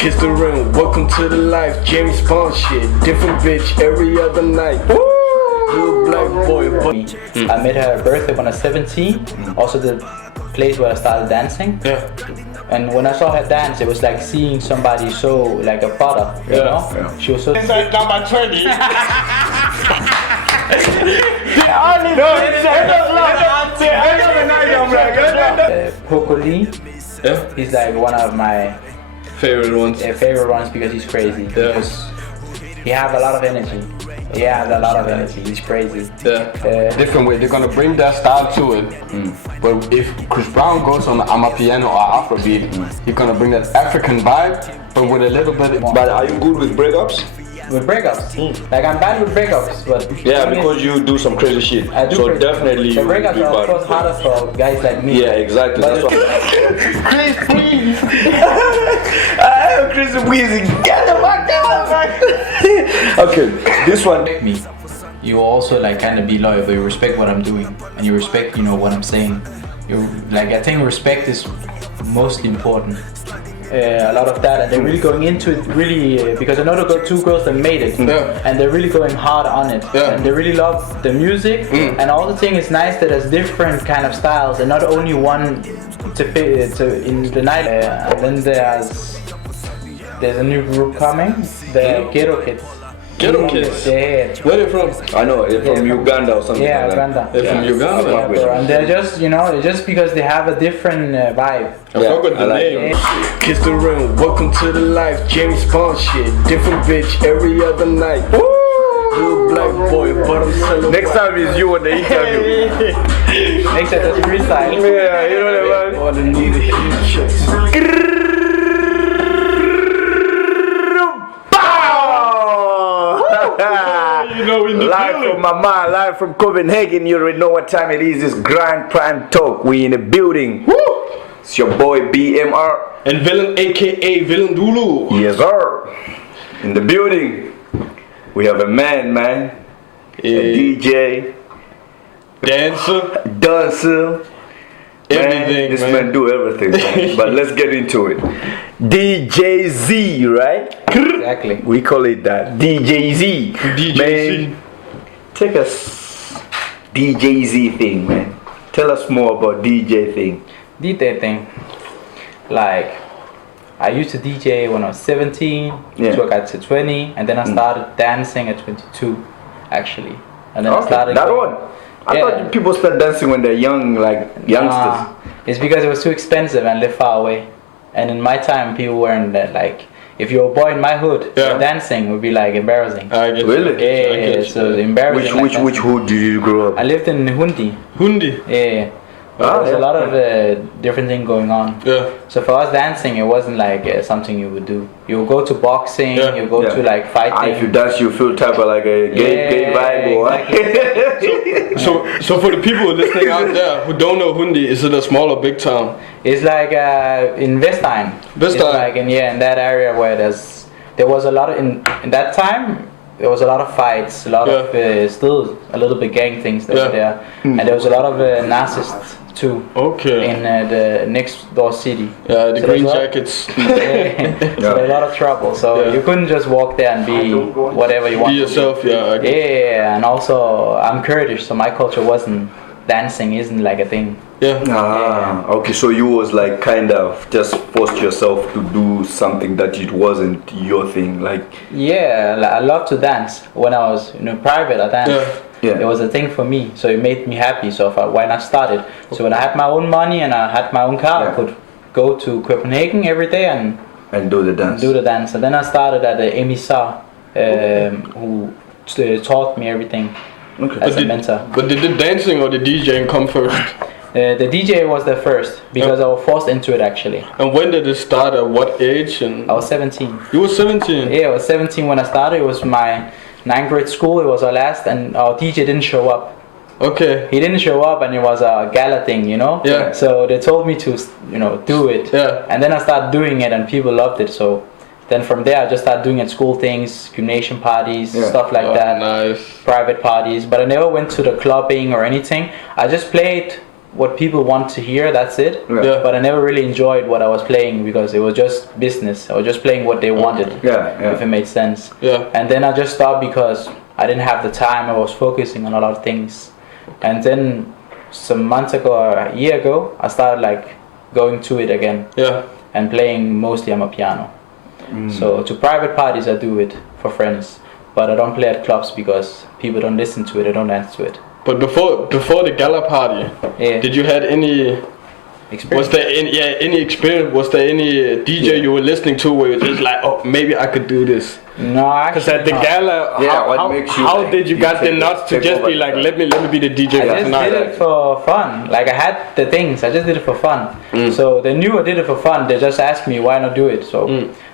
Kiss the ring, welcome to the life. James Bond shit, different bitch every other night. Little black boy, but I met her at birthday when I was 17. Also the place where I started dancing. yeah. And when I saw her dance, it was like seeing somebody so like a butter, you know? Yeah. She was so. Inside number 20. Coco Lee, Yeah. he's like one of my Favorite ones. favorite ones because he's crazy. Yeah. Because he has a lot of energy. He has a lot of energy. He's crazy. Yeah. Different way. They're gonna bring their style to it. But if Chris Brown goes on the Amapiano or Afrobeat, he's gonna bring that African vibe, but with a little bit. But are you good with breakups? With breakups, like I'm bad with breakups, but Yeah, because you do some crazy shit. I do So crazy. definitely The you will breakups be are of bad. course harder for guys like me. Yeah, exactly. That's what. Chris, please get the fuck out. Okay, this one. Respect me. You also like kind of be loyal, but you respect what I'm doing, and you respect, you know, what I'm saying. You like, I think respect is mostly important. A lot of that, and they're really going into it really because I know two girls that made it, Yeah. and they're really going hard on it, Yeah. and they really love the music, and all the thing is nice that there's different kind of styles and not only one to in the night. And then there's a new group coming, the Ghetto Kids. Ghetto Kids? Yeah. Where they from? I know, they're from Yeah, Uganda or something Yeah, like that. Uganda. They're from Uganda. Yeah, bro, and they're just, you know, just because they have a different vibe. I fuck with the I like name. Kiss the ring, welcome to the life. James Bond shit, different bitch every other night. Little black boy, but I'm selling. Next time is you on the interview. Next time that's freestyle. Yeah, you know what All the needed huge checks. You know, in the Live building. from my mind, live from Copenhagen. You already know what time it is. It's Grand Prime Talk. We in the building. It's your boy BMR. And Villain, aka Villain Dulu. Yes, sir. In the building. We have a man. A DJ, Dancer. dancer. Everything, This man. man do everything, man. But let's get into it. DJ Z, right? Exactly. We call it that. DJ Z. DJ Z. Man, take us DJ Z thing, man. Tell us more about DJ thing. DJ thing. Like, I used to DJ when I was 17, Yeah. so I got to 20, and then I started dancing at 22, actually. And then I Okay, started. that going- one. I Yeah. thought people start dancing when they're young, like youngsters. It's because it was too expensive and live far away. And in my time, people weren't that, like, if you're a boy in my hood, Yeah. dancing would be like embarrassing. I get Really? you, I get you, I Yeah, get so you. embarrassing. Which hood did you grow up? I lived in Hundi. Hundi. Yeah. There was yeah. a lot of different things going on. Yeah. So for us, dancing, it wasn't like something you would do. You would go to boxing, Yeah. you go Yeah. to like fighting. If you dance, you feel type of like a gay vibe or exactly. So for the people listening out there who don't know Hundi, is it a small or big town? It's like in Vestheim. Vestheim. It's like in that area where there was a lot of in that time. There was a lot of fights, a lot of still a little bit gang things that were there, and there was a lot of narcissists too Okay. in the next door city. Yeah, the So green there's a lot- jackets. So there's a lot of trouble. So Yeah. you couldn't just walk there and be whatever you want. Be yourself, yeah. I get Yeah, and also I'm Kurdish, so my culture dancing isn't like a thing. Yeah. Okay, so you was like kind of just forced yourself to do something that it wasn't your thing, like Yeah, I love to dance. When I was private, I danced. Yeah. It was a thing for me, so it made me happy. So why not start it? So when I had my own money and I had my own car, Yeah. I could go to Copenhagen every day and and do the dance. do the dance. And then I started at the Emisar, who taught me everything Okay. as a mentor. But did the dancing or the DJing come first? The DJ was the first because I was forced into it actually. And when did it start? At what age? And I was 17. you were 17. Yeah, I was 17 when I started. It was my 9th grade school. It was our last, and our DJ didn't show up. Okay. He didn't show up, and it was a gala thing, Yeah. So they told me to, do it. Yeah. And then I started doing it, and people loved it. So then from there, I just started doing at school things, gymnasium parties, Yeah. stuff like Oh, that. nice. Private parties, but I never went to the clubbing or anything. I just played what people want to hear, that's it. Yeah. But I never really enjoyed what I was playing because it was just business. I was just playing what they wanted, if it made sense. Yeah. And then I just stopped because I didn't have the time. I was focusing on a lot of things. And then some months ago, or a year ago, I started like going to it again. Yeah. And playing mostly on my piano. So to private parties I do it for friends, but I don't play at clubs because people don't listen to it, they don't dance to it. But before the gala party, did you had any Experience. Was there any experience? Was there any DJ you were listening to where you're just like, oh, maybe I could do this? No, Because at the gala, how did you got the nuts to just be like, let me be the DJ I just tonight? did it for fun. Like I had the things, I just did it for fun. So they knew I did it for fun. They just asked me why not do it. So,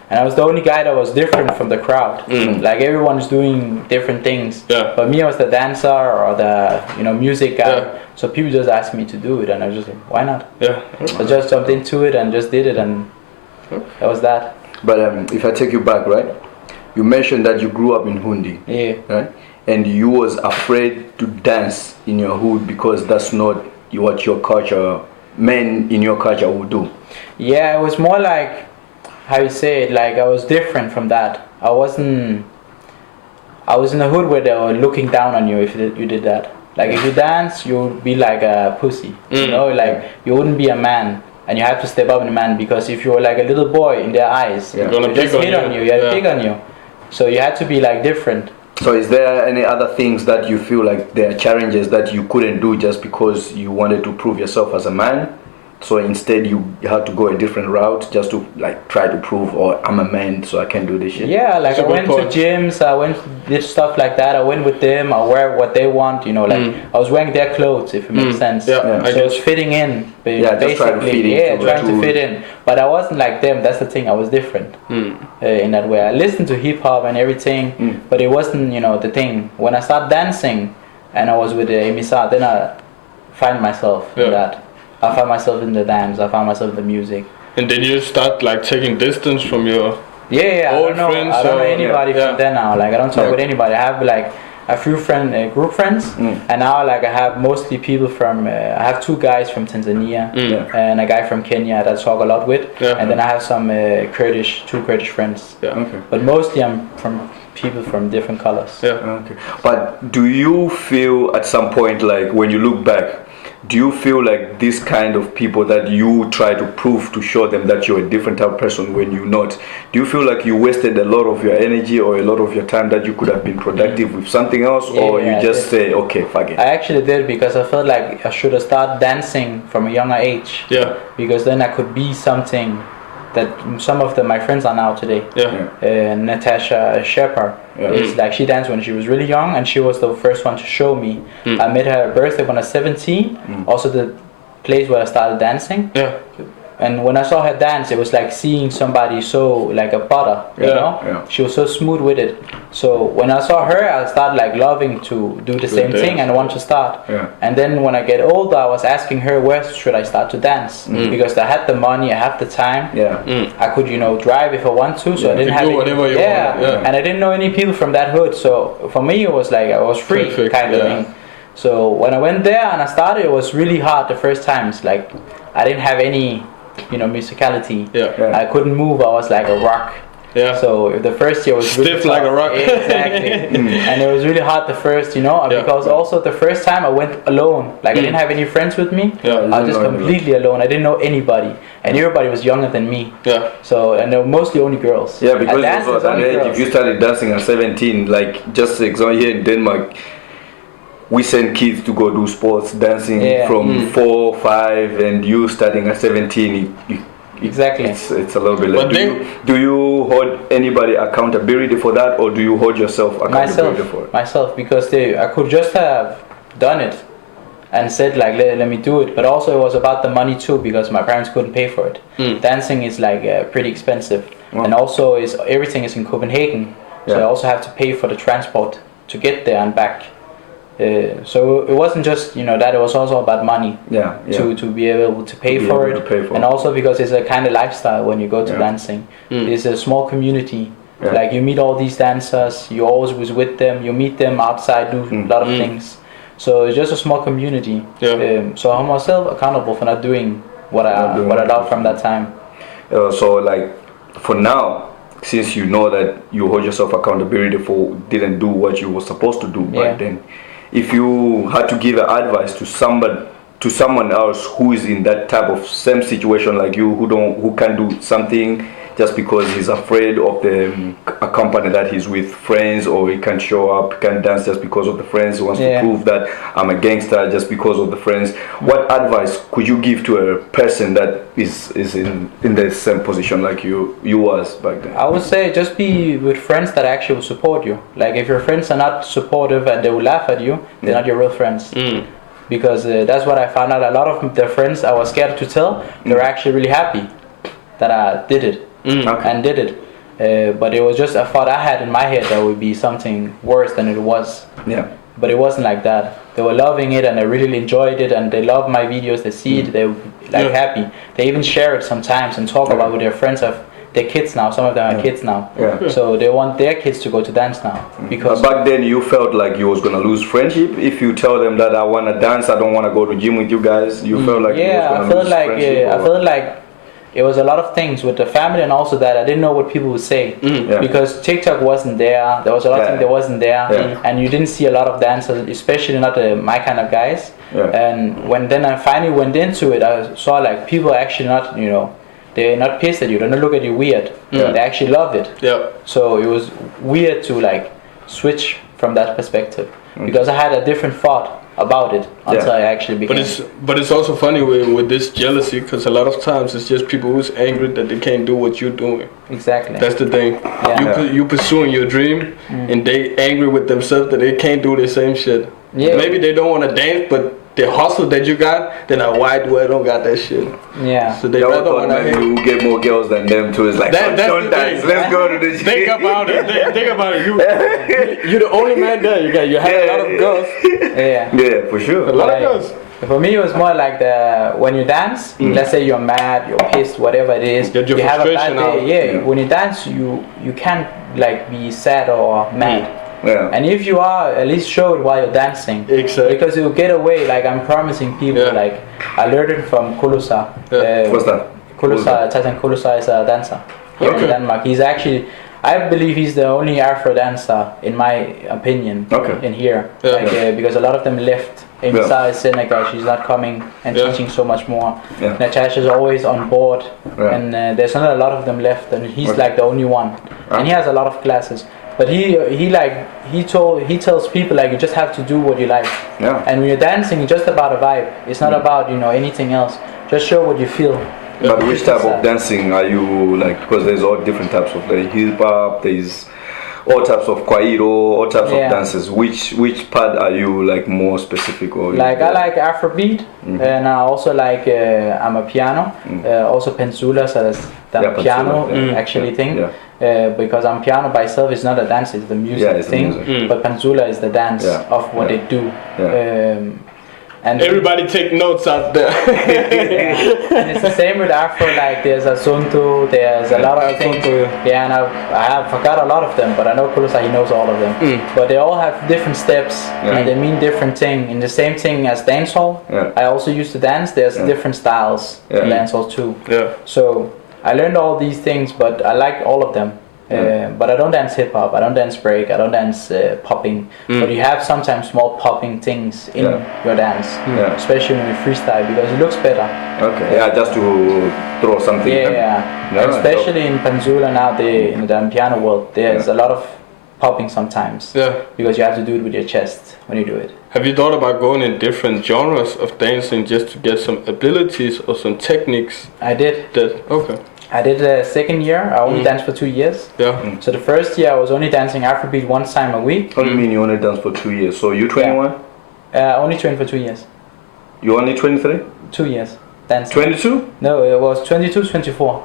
and I was the only guy that was different from the crowd. Like everyone's doing different things. Yeah. But me, I was the dancer or the music guy. Yeah. So people just asked me to do it, and I was just like, why not? Yeah. I just jumped into it and just did it, and that was that. But if I take you back, right? You mentioned that you grew up in Hundi, Yeah. right? And you was afraid to dance in your hood because that's not what your culture, men in your culture would do. Yeah, it was more like, how you say it, like I was different from that. I was in a hood where they were looking down on you if you did that. Like if you dance, you would be like a pussy, you know, like you wouldn't be a man. And you have to step up in a man, because if you were like a little boy in their eyes, Yeah. they just hit on you, yeah, pick on you. So you had to be like different. So is there any other things that you feel like there are challenges that you couldn't do just because you wanted to prove yourself as a man? So instead you had to go a different route just to like try to prove, oh, I'm a man so I can do this shit? Yeah, like That's a I good went to point. gyms, I did stuff like that. I went with them, I wear what they want, you know, like I was wearing their clothes, if it makes sense. Yeah, Yeah. I So I was guess. fitting in, Yeah, just trying to fit in trying to to- fit in. But I wasn't like them. That's the thing. I was different in that way. I listened to hip hop and everything, but it wasn't, the thing. When I started dancing, and I was with Emisa, then I find myself in Yeah. that. I found myself in the dance. I found myself in the music. And then you start like taking distance from your Yeah. Old I don't know. friends, I don't know or- anybody yeah. from there now. Like I don't talk Yeah. with anybody. I have like a few group friends, and now like I have mostly people from. I have two guys from Tanzania and a guy from Kenya that I talk a lot with, Yeah. and then I have some two Kurdish friends. Yeah. Okay. But mostly I'm from people from different colors. Yeah. Okay. But do you feel at some point, like when you look back, do you feel like this kind of people that you try to prove to show them that you're a different type of person when you're not, do you feel like you wasted a lot of your energy or a lot of your time that you could have been productive with something else, or Yeah, you just say, okay, fuck it? I actually did, because I felt like I should have started dancing from a younger age. Yeah. Because then I could be something that some of my friends are now today. Yeah. Natasha Shepard is like, she danced when she was really young, and she was the first one to show me. I met her at birthday when I was 17, also the place where I started dancing. Yeah. And when I saw her dance, it was like seeing somebody so like a butter, you Yeah, know? yeah. She was so smooth with it. So when I saw her, I started like loving to do the same thing dance. and want to start. Yeah. And then when I get older, I was asking her, where should I start to dance? Because I had the money, I had the time. Yeah. I could, drive if I want to, so I didn't You have do any- whatever you want, yeah. And I didn't know any people from that hood, so for me it was like I was free, Perfect, kind of yeah. thing. So when I went there and I started, it was really hard the first times. Like I didn't have any, musicality. Yeah. Yeah. I couldn't move. I was like a rock. Yeah. So the first year was really Stiff like tough. a rock. Exactly. And it was really hard the first, because also the first time I went alone. Like I didn't have any friends with me. Yeah. I was just No, completely alone. I didn't know anybody, and everybody was younger than me. Yeah. So, and they were mostly only girls. Yeah, because At dance, also it's at that only age, girls. if you started dancing at 17, like just example here in Denmark, we send kids to go do sports dancing Yeah. from 4, 5, and you starting at 17. Exactly. It's a little bit late. But then- Do you hold anybody accountability for that, or do you hold yourself accountability for it? myself, because I could just have done it and said like, let me do it, but also it was about the money too, because my parents couldn't pay for it. Dancing is like pretty expensive, and also everything is in Copenhagen, so Yeah. I also have to pay for the transport to get there and back. So it wasn't just that, it was also about money. Yeah, yeah. To be able to pay be for able it, to pay for and it. also because it's a kind of lifestyle when you go to Yeah. dancing. It's a small community. Yeah. Like you meet all these dancers, you always was with them, you meet them outside, do a lot of things. So it's just a small community. Yeah. So I'm myself accountable for not doing what I love from that time. So like for now, since you know that you hold yourself accountability for didn't do what you were supposed to do back then, if you had to give advice to someone else who is in that type of same situation like you, who can do something just because he's afraid of a company that he's with, friends, or he can't show up, can't dance just because of the friends, he wants to prove that I'm a gangster just because of the friends. What advice could you give to a person that is in the same position like you was back then? I would say just be with friends that actually will support you. Like if your friends are not supportive and they will laugh at you, they're not your real friends. Because that's what I found out. A lot of the friends I was scared to tell, they were actually really happy that I did it. And did it, but it was just a thought I had in my head that would be something worse than it was. Yeah. But it wasn't like that. They were loving it and they really enjoyed it and they love my videos. They see it, they're like happy. They even share it sometimes and talk about with their friends of their kids now. Some of them are kids now. Yeah. So they want their kids to go to dance now because. But back then you felt like you was gonna lose friendship if you tell them that I wanna dance, I don't wanna go to gym with you guys. You felt like you was gonna lose friendship. I felt like. It was a lot of things with the family and also that I didn't know what people would say because TikTok wasn't there. There was a lot of things that wasn't there, and you didn't see a lot of dancers, especially not my kind of guys. And when then I finally went into it, I saw like people actually not, they're not pissed at you. They don't look at you weird. They actually love it. Yeah. So it was weird to like switch from that perspective because I had a different thought about it until I actually began. But it's also funny with this jealousy because a lot of times it's just people who's angry that they can't do what you're doing. Exactly. That's the thing. You pursuing your dream and they angry with themselves that they can't do the same shit. Yeah. Maybe they don't want to dance, but the hustle that you got, then why do I don't got that shit? Yeah. So they Y'all rather thought want to maybe you get more girls than them too. It's like, that's don't the dance, thing. let's go to the gym. Think about it. Think about it. You're the only man there. You have a lot of girls. Yeah, for sure. A lot of girls. For me, it was more like when you dance. Let's say you're mad, you're pissed, whatever it is. Get your you have a bad frustration day. out. Yeah. When you dance, you can't like be sad or mad. Yeah. And if you are, at least show it while you're dancing. Exactly. Because you'll get away. Like I'm promising people. Like I learned it from Kulusa. What's that? Kulusa, Tarzan Kulusa is a dancer here in Denmark. He's actually, I believe he's the only Afro dancer in my opinion in here. Because a lot of them left. Emisa is Senegal, she's not coming and teaching so much more. Natasha's always on board and there's not a lot of them left and he's like the only one. And he has a lot of classes. But he tells people like you just have to do what you like. Yeah. And when you're dancing, it's just about a vibe. It's not about anything else. Just show what you feel. But which type of dancing are you like? Because there's all different types of like hip hop. There's all types of kwaito, all types of dances. Which part are you like more specific or? Like I like Afrobeat and I also like I'm a piano. Also Pensula, so that's the piano actually thing. Because I'm piano by itself is not a dance, it's the music thing. But Pensula is the dance of what they do. And everybody take notes out there. And it's the same with Afro, like there's Asunto, there's a lot of things. And I have forgot a lot of them, but I know Kulusa, he knows all of them. But they all have different steps and they mean different thing. In the same thing as dancehall, I also used to dance, there's different styles in dancehall too. So I learned all these things, but I like all of them. But I don't dance hip hop, I don't dance break, I don't dance popping. But you have sometimes small popping things in your dance, especially when you freestyle because it looks better. Just to throw something. And especially in Pensula now, in the piano world, there's a lot of popping sometimes. Because you have to do it with your chest when you do it. Have you thought about going in different genres of dancing just to get some abilities or some techniques? I did. I did the second year. I only danced for 2 years. So the first year I was only dancing Afrobeat one time a week. What do you mean you only danced for 2 years? So you 21? Only trained for 2 years. You only 23? 2 years dancing. 22? No, it was 22, 24.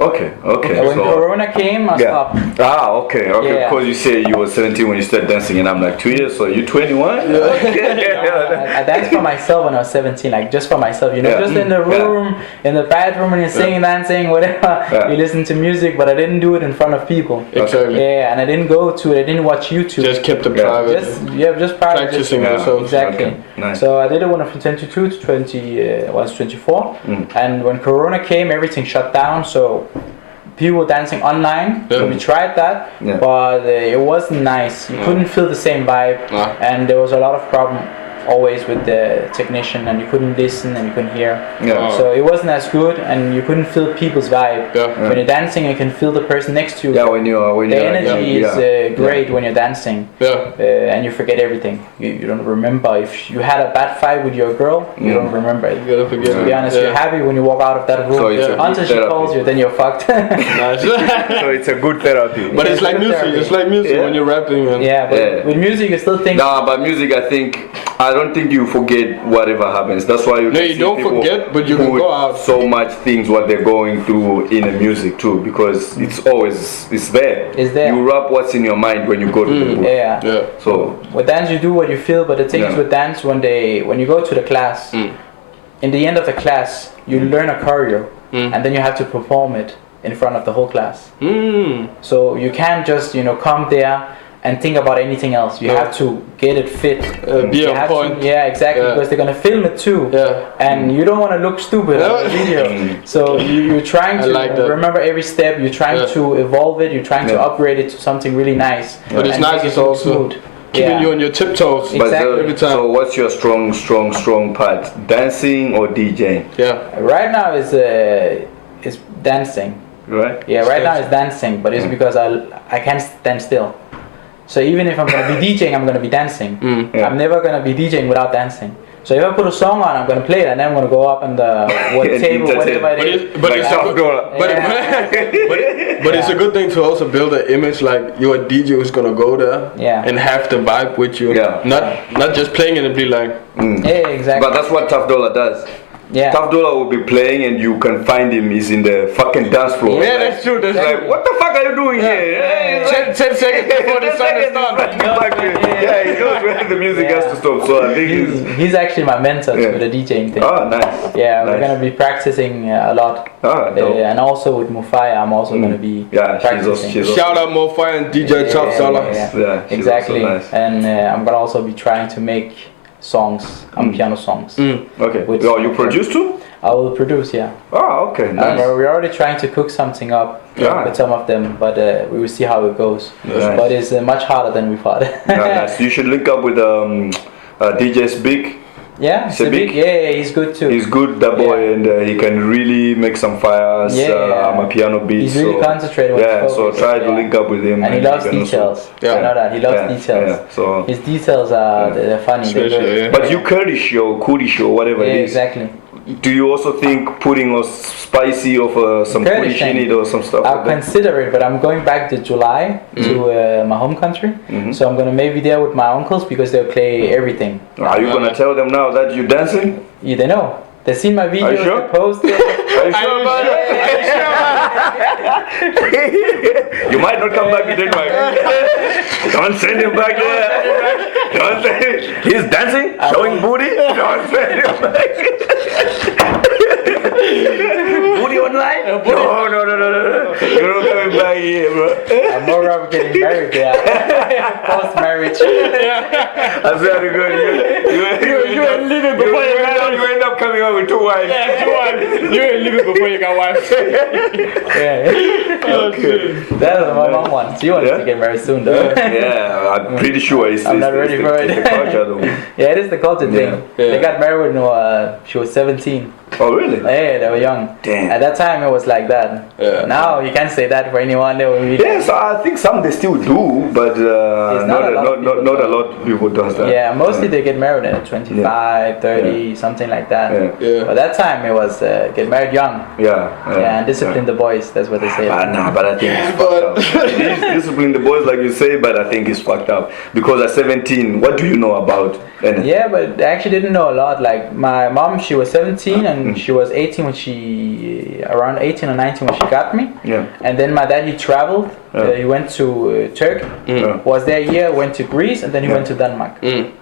Okay. When So, Corona came, I stopped. Okay. Yeah. Because you say you were 17 when you started dancing, and I'm like 2 years. So you 21? I danced for myself when I was 17, like just for myself, Yeah. just in the room, in the bedroom, and you're singing, dancing, whatever. Yeah. You listen to music, but I didn't do it in front of people. Exactly. Yeah, and I didn't go to it. I didn't watch YouTube. Just kept it private. Just private. Practicing Yeah. yourself. Exactly. Okay, nice. So I did it when I was from 22 to 24, and when Corona came, everything shut down. So people were dancing online. Yeah. So we tried that, Yeah. but it wasn't nice. You couldn't feel the same vibe, No. and there was a lot of problem always with the technician, and you couldn't listen and you couldn't hear. Yeah. So it wasn't as good, and you couldn't feel people's vibe. Yeah. When you're dancing, you can feel the person next to you. Yeah, when The you're energy is great when you're dancing. Yeah. And you forget everything. You don't remember if you had a bad fight with your girl. You don't remember it. You gotta forget. To be honest, you're happy when you walk out of that room. So it's a Until good she therapy. calls you, then you're fucked. Nice. So it's a good therapy. But it's Yeah, like good music. therapy. It's like music Yeah. when you're rapping. And Yeah, but Yeah. with music, you still think. Nah, but music, I don't think you forget whatever happens. That's why you No, can you see don't people forget, but you can put go out. so much things what they're going through in the music too, because it's there. It's there. You rap what's in your mind when you go to the booth. Yeah. Yeah. So With dance, you do what you feel, but the thing is Yeah. with dance, when you go to the class, in the end of the class, you learn a choreo, and then you have to perform it in front of the whole class. So you can't just come there and think about anything else. You have to get it fit. Be You on have point. to, yeah, exactly, Yeah. because they're gonna film it too. Yeah. And you don't want to look stupid on the video. So you're trying I to like that. remember every step. You're trying Yeah. to evolve it. You're trying to Yeah. upgrade it to something really nice. But it's and nice make it it's look also smooth. keeping Yeah. you on your tiptoes. Exactly. Every time. So what's your strong part? Dancing or DJing? Yeah. Right now is dancing. Right? Yeah, right now it's dancing, but it's because I can't stand still. So even if I'm gonna be DJing, I'm gonna be dancing. Yeah. I'm never gonna be DJing without dancing. So if I put a song on, I'm gonna play it, and then I'm gonna go up on the table, Entertain. whatever it is. But Like it's South Dollar. But, Yeah. but it's a good thing to also build an image like you're a DJ who's gonna go there Yeah. and have the vibe with you. Yeah. Not just playing it and be like, Yeah, exactly. But that's what Tough Dollar does. Yeah. Tough Dollar will be playing and you can find him. He's in the fucking dance floor. yeah, that's true. That's Like, what the fuck are you doing here? Hey, it's like- 10 seconds before the 10 song is seconds, done. it's like- Yeah, he knows when the music has to stop. So I think He's actually my mentor Yeah. with the DJing thing. Oh, nice. Yeah, we're Nice. gonna be practicing a lot. Ah, dope. And also with Mufaya, I'm also gonna be Yeah, practicing. she's also Shout out Mo Fire and DJ Top Dollar. Yeah, she's exactly. also nice. And I'm gonna also be trying to make songs, piano songs. Okay. With- Oh, you produce too? I will produce, yeah. Oh, okay, nice. We're already trying to cook something up Yeah. with some of them, but we will see how it goes. Nice. But it's much harder than we thought. Yeah, nice. You should link up with DJ Big. Yeah, Sabik? Sabik, yeah, he's good too. He's good, that boy, Yeah. and he can really make some fires. Yeah. I'm a piano beat. He's really so, concentrated when Yeah, he's so focused, try to yeah. link up with him. And he loves can also- details. Yeah. I know that. He loves Yeah, details. yeah, so- His details are they're funny. They're Especially, good. yeah. But you Kurdish or Kurdish or whatever Yeah, it is. exactly. Do you also think putting a spicy of some Kurdish Kurdish in thing. it or some stuff I'll like that? consider it, but I'm going back to July to my home country. So I'm gonna maybe there with my uncles because they'll play everything. Are you gonna tell them now that you're dancing? Yeah, they know. They've seen my videos, sure? they post it. Are you sure about that? You might not come back to Denmark. Don't send him back there. Don't send him. He's dancing, showing booty. Don't send him back. Booty online? No. You're not coming back here, bro. I'm more about getting married there. Post marriage. I swear to God, you ain't living before you got married. You end up coming out with 2 wives. Yeah, 2 wives. You ain't living before you got wife. Yeah. Okay. That was my mom wants. She wants Yeah? to get married soon though. Yeah, I'm pretty sure it's I'm not ready for it. the culture though. Yeah, it is the culture thing. Yeah. They got married when she was 17. Oh really? Yeah, they were young. Damn. At that time it was like that. Yeah. Now you can't say that for anyone. They will be Yes, I think some they still do, but It's not a lot of people not a do. lot of people does that. Yeah, mostly they get married at 25, 30, something like that. Yeah. But that time it was get married young. Yeah, and discipline the boys. That's what they say. Nah, but I think it's fucked up. It is discipline the boys, like you say, but I think it's fucked up because at 17, what do you know about anything? Yeah, but I actually didn't know a lot. Like my mom, she was 17 and she was 18 when around 18 or 19 when she got me. Yeah. And then my dad, he traveled. He went to Turkey, was there a year, went to Greece, and then he went to Denmark.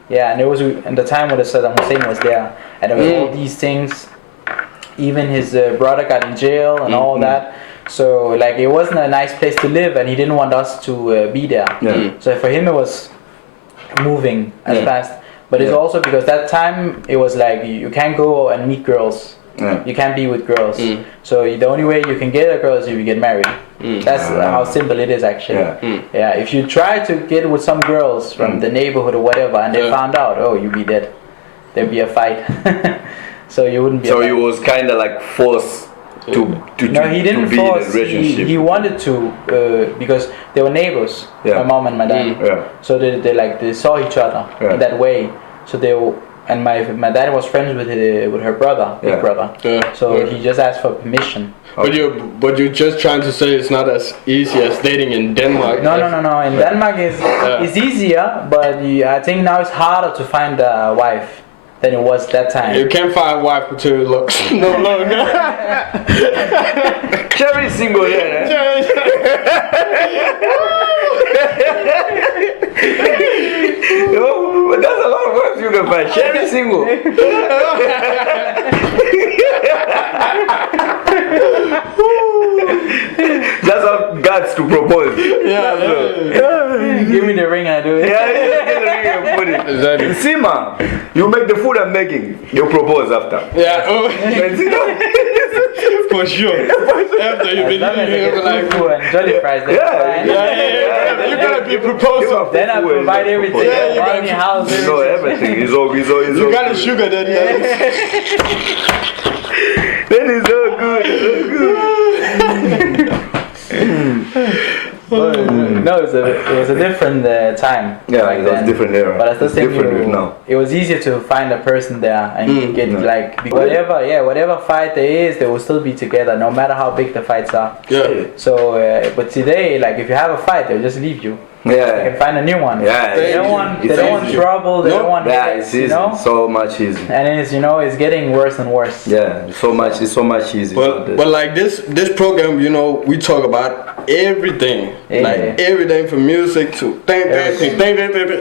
Yeah, and it was in the time when the Saddam Hussein was there, and there was all these things. Even his brother got in jail and all that. So like it wasn't a nice place to live, and he didn't want us to be there. So for him it was moving as fast. But it's also because that time it was like you can't go and meet girls. You can't be with girls. So the only way you can get a girl is if you get married. That's how simple it is actually. Yeah. If you try to get with some girls from the neighborhood or whatever, and they found out, oh, you'd be dead. There'd be a fight. So you wouldn't be. So he was kind of like forced to No, he didn't to be force. in a relationship. He wanted to because they were neighbors. My mom and my dad. So they saw each other in that way. So and my dad was friends with her brother, big brother. So he just asked for permission. But you're just trying to say it's not as easy as dating in Denmark. No. In Denmark it's easier, but I think now it's harder to find a wife than it was that time. You can't find a wife with two looks. No look. Cherry single there. No, but that's a lot of words you can find. Cherry single. Just have guts to propose. Give me the ring, I do it. Yeah, get the ring and put it. Exactly. See, man, you make the food I'm making, you propose after. Yeah. And see, For sure. After you've been As long as I eating get it, like, fufu and jolly fries, that's fine. you gotta be proposal. Then I provide everything. Yeah, you Money, house, you know everything. It's all You got a sugar daddy. That is so good. No, it was a different time. Yeah, back it was then. different era. But I still It's think different now. it was easier to find a person there and get like whatever fight there is, they will still be together no matter how big the fights are. Yeah. So, but today, like if you have a fight, they'll just leave you. They Yeah. can find a new one. Yeah, They don't want easy. trouble. They don't want Yeah, headaches, it's easy. So much easy. And it's it's getting worse and worse. Yeah, it's so much easy. But like this program, we talk about everything, like everything from music to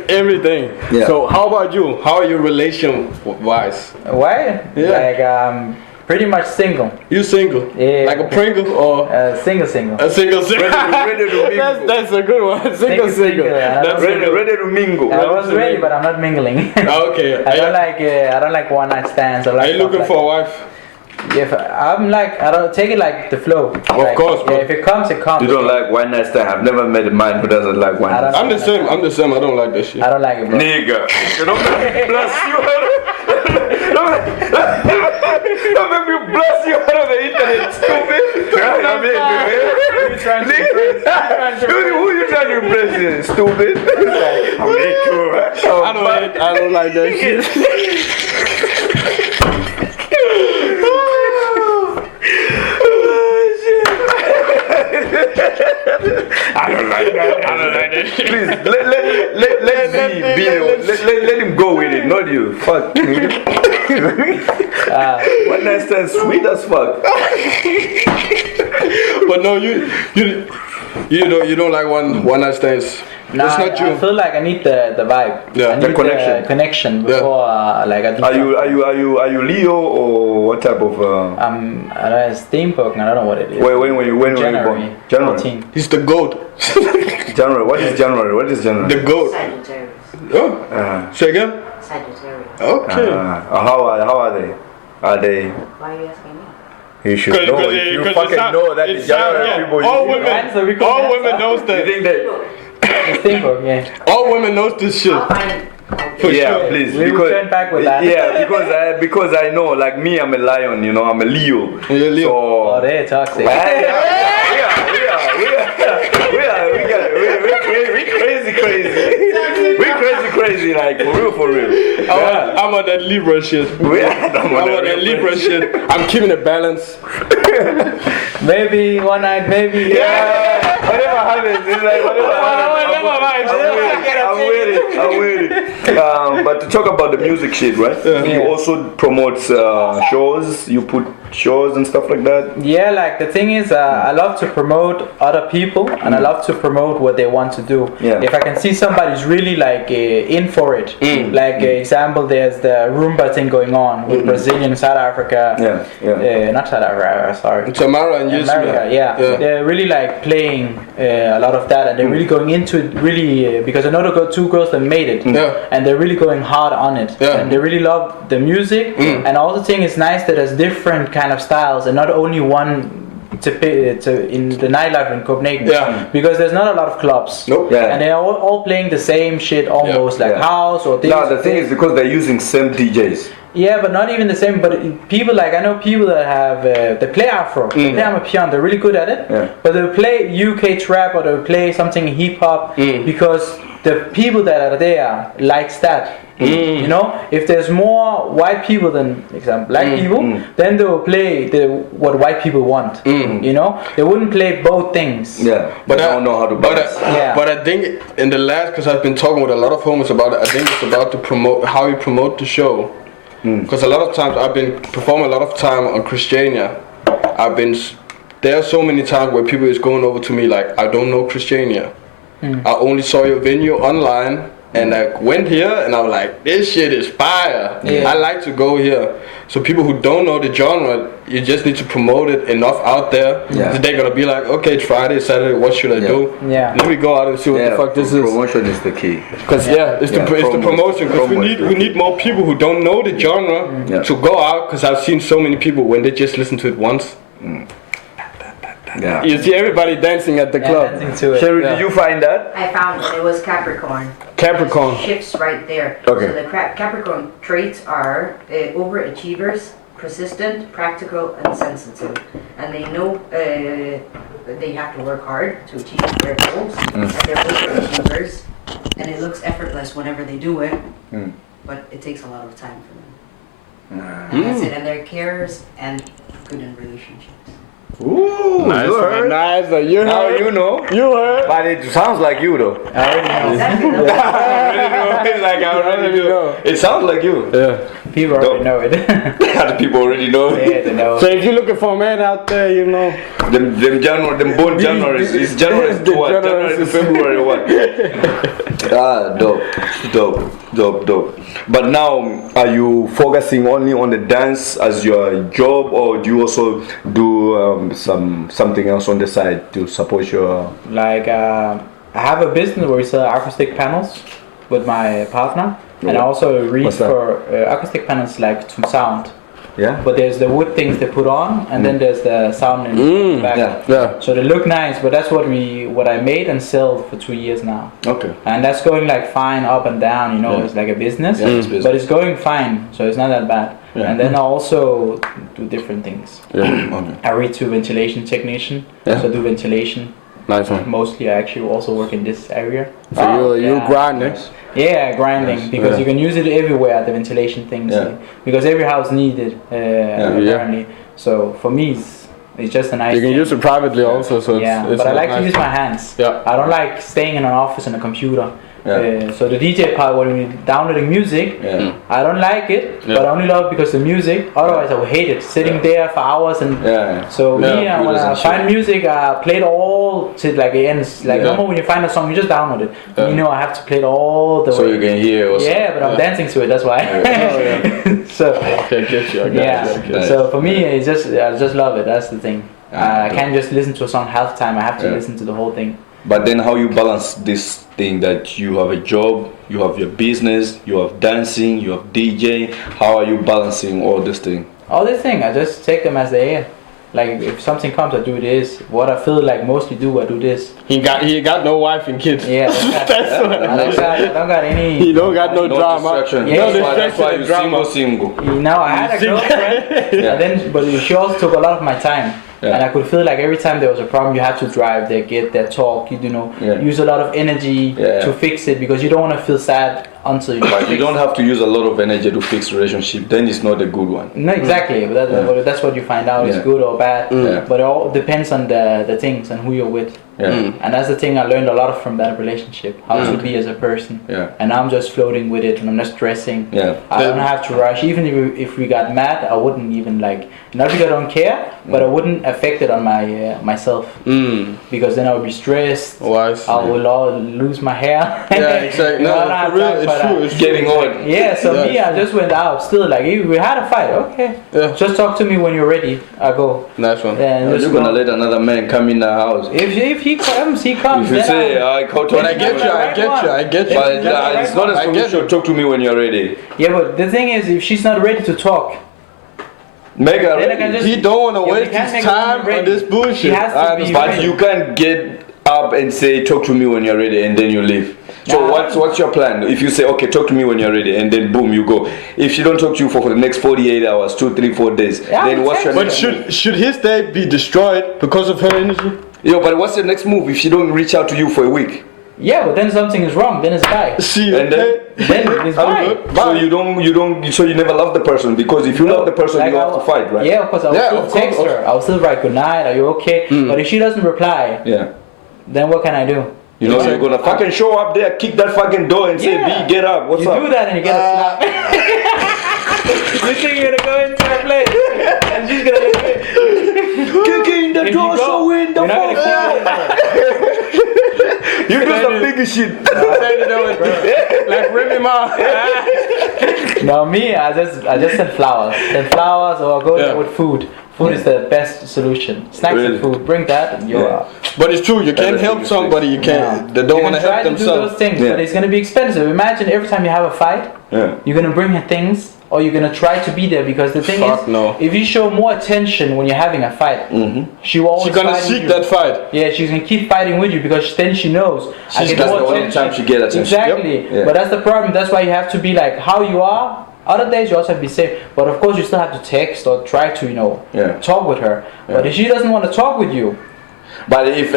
everything. Yeah. So how about you? How are you relation wise? Why? Yeah. Like pretty much single. You single? Yeah. Like a Pringle or Single. a single? Ready to mingle. That's a good one. Single. Yeah. That's Ready to mingle. I was ready, but I'm not mingling. Okay. I don't like one night stands. Are you looking for a wife? If I'm like, I don't take it like the flow. Of course, bro. Yeah, if it comes, it comes. You don't like one night stand. I've never met a man who doesn't like one I night don't- stand. I'm the same. I don't like that shit. I don't like it, bro. Nigga. Don't make me blast you don't make me blast you out of the internet, stupid. Who you trying to impress here, stupid? I don't like that shit. I don't like that. Please, let him go with it, not you. Fuck. One night stand sweet as fuck. But no, you don't like one night stands. Nah, That's not I you. feel like I need the vibe. Yeah, I need the connection. Connection before like I do. Are you Leo or what type of? I don't know, it's steampunk. I don't know what it is. When were you born? January. January. 14. He's the goat. January. What is January? What is January? The goat. Sagittarius. Oh, say again. Sagittarius. Okay. How are they? Are they? Why are you asking me? You should know. If you fucking know that the January people. All you women, So we could all answer. women knows You that. think that? It's steampunk, yeah. All women knows this shit. I'll find it. For Yeah, sure. please. We will turn back with that. Yeah, because I know, like me, I'm a lion. I'm a Leo. You're a Leo. Oh, So. they're toxic. We crazy. crazy, like for real. Yeah. I'm on that Libra shit. I'm I'm on that Libra shit. I'm keeping it balanced. Maybe one night, maybe. Yeah, whatever happens, it's like whatever happens. I'm with it. But to talk about the music shit, right? You also promote shows. You put shows and stuff like that. Yeah, like the thing is, I love to promote other people, and I love to promote what they want to do. Yeah. If I can see somebody's really like in for it, like example, there's the Roomba thing going on with Brazilian, South Africa. Not South Africa, sorry. Tamara and America, yeah. They're really like playing a lot of that, and they're really going into it really because I know the two girls that made it, and they're really going hard on it, and they really love the music, and also think it's nice that there's different kind of styles and not only one to in the nightlife in Copenhagen, because there's not a lot of clubs, and they're all playing the same shit almost, like house or things. No, the thing is because they're using same DJs. Yeah, but not even the same. But people like I know people that have they play Afro, they play Amapiano, they're really good at it. But they play UK trap or they play something hip hop because the people that are there likes that. You know, if there's more white people than example black people, then they will play what white people want. You know, they wouldn't play both things. Yeah, but I don't know how to balance. But I think in the last, because I've been talking with a lot of homies about it, I think it's about to promote how you promote the show. Because a lot of times I've been performing a lot of time on Christiania. There are so many times where people is going over to me like, I don't know Christiania. I only saw your venue online and I went here and I was like, this shit is fire. I like to go here. So people who don't know the genre, you just need to promote it enough out there. So they're gonna be like, okay, it's Friday, Saturday, what should I do? Let me go out and see what the fuck this is. Promotion is the key. Because it's the promotion. Because we need more people who don't know the genre to go out. Because I've seen so many people when they just listen to it once. You see everybody dancing at the club. Dancing to it. Sherry, did you find that? I found it was Capricorn. Capricorn. Shifts right there. Okay. So the Capricorn traits are overachievers, persistent, practical, and sensitive. And they know they have to work hard to achieve their goals. And they're overachievers, and it looks effortless whenever they do it, but it takes a lot of time for them. And that's it. And they're carers and good in relationships. Ooh, Nice, you heard? nice. You Now heard. you know. You heard. But it sounds like you though. I already know. Exactly. It's like I already know. It sounds like you. Yeah. People already know it. The people already know. Yeah, they know. So if you're looking for a man out there, you know. Them born January. It's January to what? January to February or what? Dope. But now, are you focusing only on the dance as your job, or do you also do something else on the side to support your? Like I have a business where we sell acoustic panels with my partner, and I also read What's that? for acoustic panels like to sound. Yeah. But there's the wood things they put on, and then there's the sound in the back. Yeah. So they look nice, but that's what I made and sell for 2 years now. Okay. And that's going like fine up and down, you know, it's like a business. it's business. But it's going fine, so it's not that bad. And then I also do different things. Okay. I read to ventilation technician, so do ventilation. Nice one. Mostly I actually also work in this area. So you grinding. Yeah, grinding, because you can use it everywhere, the ventilation things, because every house needs it, apparently. So for me, it's just a nice You can thing. use it privately also, so it's but I like nice. to use my hands. Yeah. I don't like staying in an office and a computer. So the DJ part, when we're downloading music, I don't like it, but I only love it because the music. Otherwise, I would hate it, sitting there for hours and. So me, when I find music, I play it all to like the ends. Like normal, when you find a song, you just download it. You know, I have to play it all the way. So you can hear. Also. Yeah, but I'm dancing to it. That's why. So. Okay, get you. I got you. So for me, I just love it. That's the thing. I can't just listen to a song half the time. I have to listen to the whole thing. But then how you balance this thing that you have a job, you have your business, you have dancing, you have DJ. How are you balancing all this thing? All this thing, I just take them as they are. Like if something comes, I do this. What I feel like mostly do, I do this. He got no wife and kids. Yeah, I don't got any. He don't got no drama. Distraction. Yeah, That's why you drama. single. Now I had a girlfriend, and then but she also took a lot of my time. And I could feel like every time there was a problem, you had to drive there, get there, talk, use a lot of energy to fix it because you don't want to feel sad until you But you don't have to use a lot of energy to fix relationship. Then it's not a good one. No, exactly. But that's what you find out is good or bad. But it all depends on the things and who you're with. And that's the thing I learned a lot from that relationship, how to be as a person. And I'm just floating with it and I'm not stressing. I don't have to rush. Even if we got mad, I wouldn't even not because I don't care, but I wouldn't affect it on myself. Because then I would be stressed. I will all lose my hair. Exactly. No, for real, it's true. It's getting on. So me, I just went out. Still, like if we had a fight, okay. Just talk to me when you're ready. I go. Nice one. You're gonna let another man come in the house. If he comes, he comes. If you say, but I get you. But it's not a solution. Talk to me when you're ready. Yeah, but the thing is, if she's not ready to talk, make her then I can ready. just, He don't want to waste his time on this bullshit. She has to be But ready. you can't get up and say, talk to me when you're ready, and then you leave. So what's your plan? If you say, okay, talk to me when you're ready, and then boom, you go. If she don't talk to you for the next 48 hours, 2, 3, 4 days, then what's your But next move? should his day be destroyed because of her energy? Yo, but what's your next move if she don't reach out to you for a week? Yeah, but then something is wrong. Then it's bye. See, And then it's bye. so so you never love the person, because if you love the person, you have to fight, right? Yeah, of course. I'll still of course, text her. I'll still write good night. Are you okay? But if she doesn't reply, then what can I do? You know, you're gonna fucking show up there, kick that fucking door, and say, "B, get up. What's you up?" You do that and you get a slap. You think you're gonna go into a place and she's gonna let you in? Kicking the door, so in the You're not gonna keep You do some bigger shit. like Remy Ma. No, me, I just send flowers. Send flowers or go there with food. Food is the best solution. Snacks and food. Bring that and you're out. But it's true, you can't help somebody you can't. They don't want to help try to do themselves. those things, but it's gonna be expensive. Imagine every time you have a fight, you're gonna bring her things, or you're gonna try to be there because the thing is, if you show more attention when you're having a fight, she will always. She's gonna seek that fight. Yeah, she's gonna keep fighting with you because then she knows. That's the only time she get attention. Exactly. But that's the problem. That's why you have to be like how you are. Other days you also have to be safe, but of course you still have to text or try to talk with her. But if she doesn't want to talk with you, but if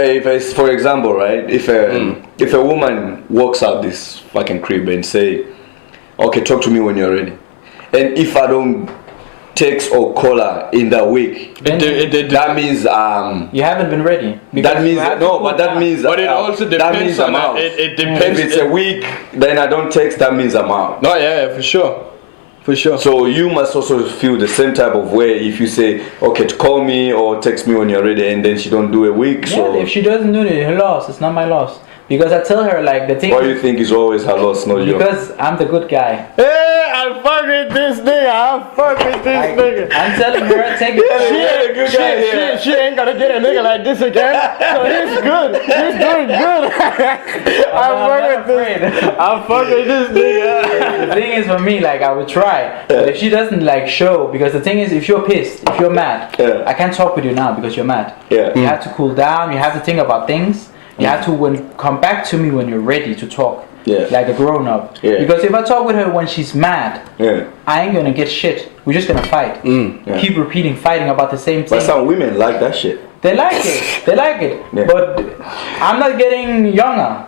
for example, right, if a woman walks out this fucking crib and say, okay, talk to me when you're ready, and if I don't text or call her in that week, that means you haven't been ready. That means that means. But it also depends on it depends. If it's a week, then I don't text. That means I'm out. No, yeah, for sure. For sure. So you must also feel the same type of way if you say, okay, to call me or text me when you're ready, and then she don't do a week. Yeah, so if she doesn't do it, her loss. It's not my loss. Because I tell her like the thing. Why do you think is always her loss, not yours? Because I'm the good guy. Hey, I fuck with this nigga. I'm telling her, take it. She ain't gonna get a nigga like this again. So he's good. He's doing good. I fuck with this nigga. The thing is for me, like I would try. But if she doesn't like show, because the thing is if you're pissed, if you're mad, I can't talk with you now because you're mad. You have to cool down, you have to think about things. You have to come back to me when you're ready to talk. Like a grown up. Because if I talk with her when she's mad, I ain't gonna get shit. We're just gonna fight. Keep repeating, fighting about the same thing. But some women like that shit. They like it. But I'm not getting younger.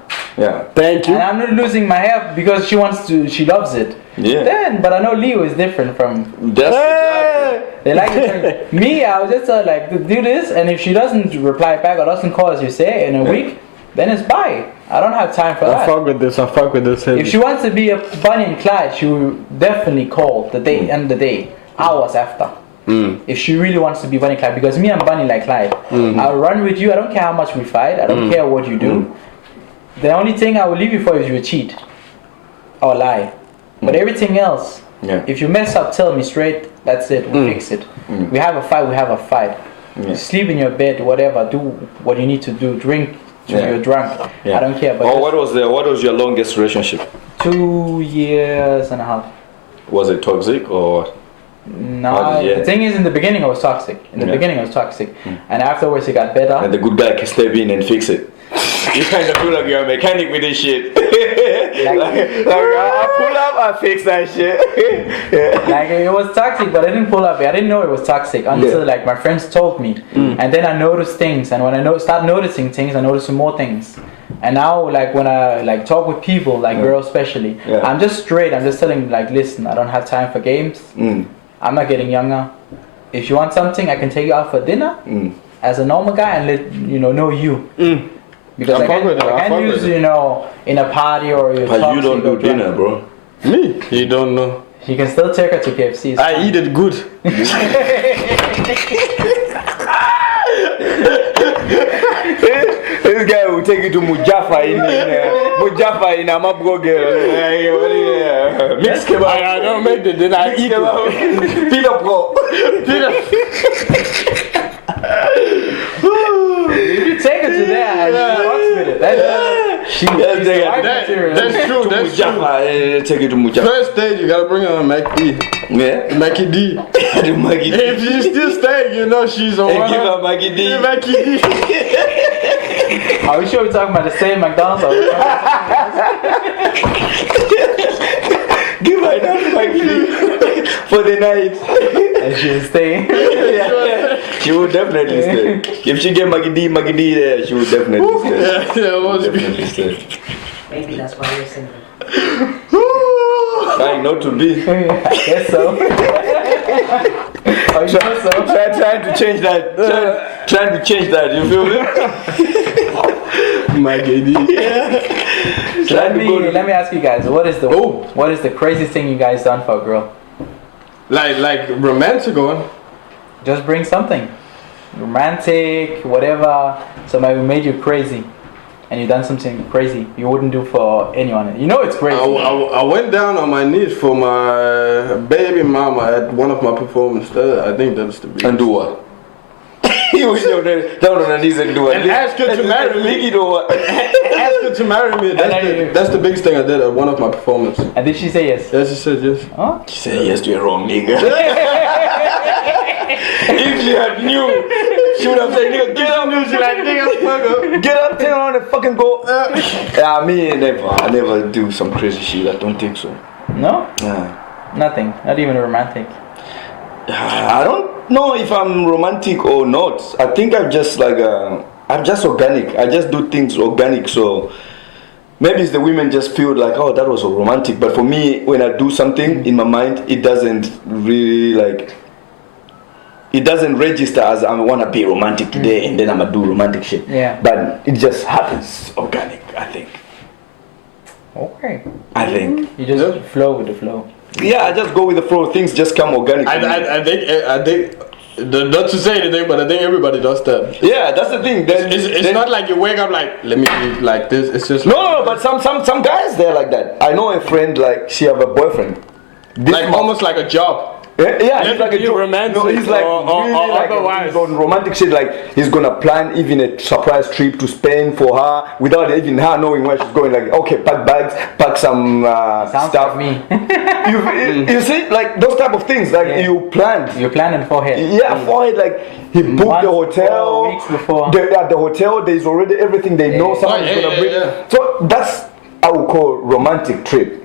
Thank you. And I'm not losing my hair because she loves it. But I know Leo is different from. They like it. Me, I was just like do this, and if she doesn't reply back or doesn't call as you say in a week, then it's bye. I don't have time for that. I fuck with this. If she wants to be a Bonnie and Clyde, she will definitely call the day end of the day, hours after. If she really wants to be Bonnie and Clyde, because me, I'm Bonnie like Clyde. I'll run with you. I don't care how much we fight. I don't care what you do. The only thing I will leave you for is you cheat or lie. But everything else, if you mess up, tell me straight. That's it. We fix it. We have a fight. We have a fight. Sleep in your bed, whatever. Do what you need to do. Drink till you're drunk. I don't care. But what was your longest relationship? 2 years and a half. Was it toxic or? No, the thing is, in the beginning I was toxic. And afterwards it got better. And the good guy can step in and fix it. You kind of feel like you're a mechanic with this shit. I pull up, I fix that shit. Yeah. Like it was toxic, but I didn't pull up. I didn't know it was toxic until like my friends told me, and then I noticed things. And when I start noticing things, I notice more things. And now, like when I like talk with people, like girls especially, I'm just straight. I'm just telling them, like, listen, I don't have time for games. I'm not getting younger. If you want something, I can take you out for dinner as a normal guy and let know you. Because I can't use in a party or But you don't do dinner, bro. Me? You don't know. You can still take her to KFC. I eat it good. This guy will take you to Mujaffa in Amabgo girl. Mix kebab. I don't make the dinner. I eat it. Peter Pro. You take her to there and she walks with it. That's true. That's true. Take you to Mujaffa. First day, you gotta bring her a Mackie. Yeah. Mackie D. Maggie D. If she's still staying, she's on. And give her Maggie D. Mackie D. Are we sure we're talking about the same McDonald's? Or Give her enough Maggie D for the night. and she'll stay. She would definitely stay. If she get Maggie D there, she would definitely stay. Yeah, it was Definitely stay. Maybe that's why you're single. Trying not to be. I guess so. Are you sure so? Trying to change that. Trying to change that. You feel me? Maggie D. Let me ask you guys, what is the craziest thing you guys done for a girl? Like romantic one. Just bring something. Romantic, whatever. Somebody made you crazy. And you done something crazy you wouldn't do for anyone. You know it's crazy. I went down on my knees for my baby mama at one of my performances. I think that's the biggest. And do what? You was down on her knees and do what? And ask her to marry me. Ask her to marry me. That's the biggest thing I did at one of my performances. And did she say yes? Yeah, she said yes. Oh? She said yes to a wrong nigga. If she had knew, she would have said, nigga, get up. She like, nigga, fuck up. Get up, turn around and fucking go. Yeah, me, never. I never do some crazy shit. I don't think so. No? Yeah. Nothing. Not even romantic. I don't know if I'm romantic or not. I think I'm just I'm just organic. I just do things organic. So maybe it's the women just feel like, oh, that was romantic. But for me, when I do something in my mind, it doesn't really it doesn't register as I want to be romantic today and then I'm going to do romantic shit. Yeah. But it just happens organic, I think. Okay. I think. You just flow with the flow. Yeah, I just go with the flow. Things just come organic. I think not to say anything, but I think everybody does that. Yeah, that's the thing. It's not like you wake up like, let me be like this. It's just No, but some guys they're like that. I know a friend she have a boyfriend. almost like a job. Yeah, he's like be romantic No, he's like or really like otherwise. he's on romantic shit. Like he's gonna plan even a surprise trip to Spain for her without even her knowing where she's going. Like, okay, pack bags, pack some Sounds stuff. like me. You see, like those type of things. Like you planned. You plan in forehead. Yeah, for it, like he booked the hotel. 4 weeks before. At the hotel, there's already everything. They know someone's gonna bring. So that's I would call romantic trip.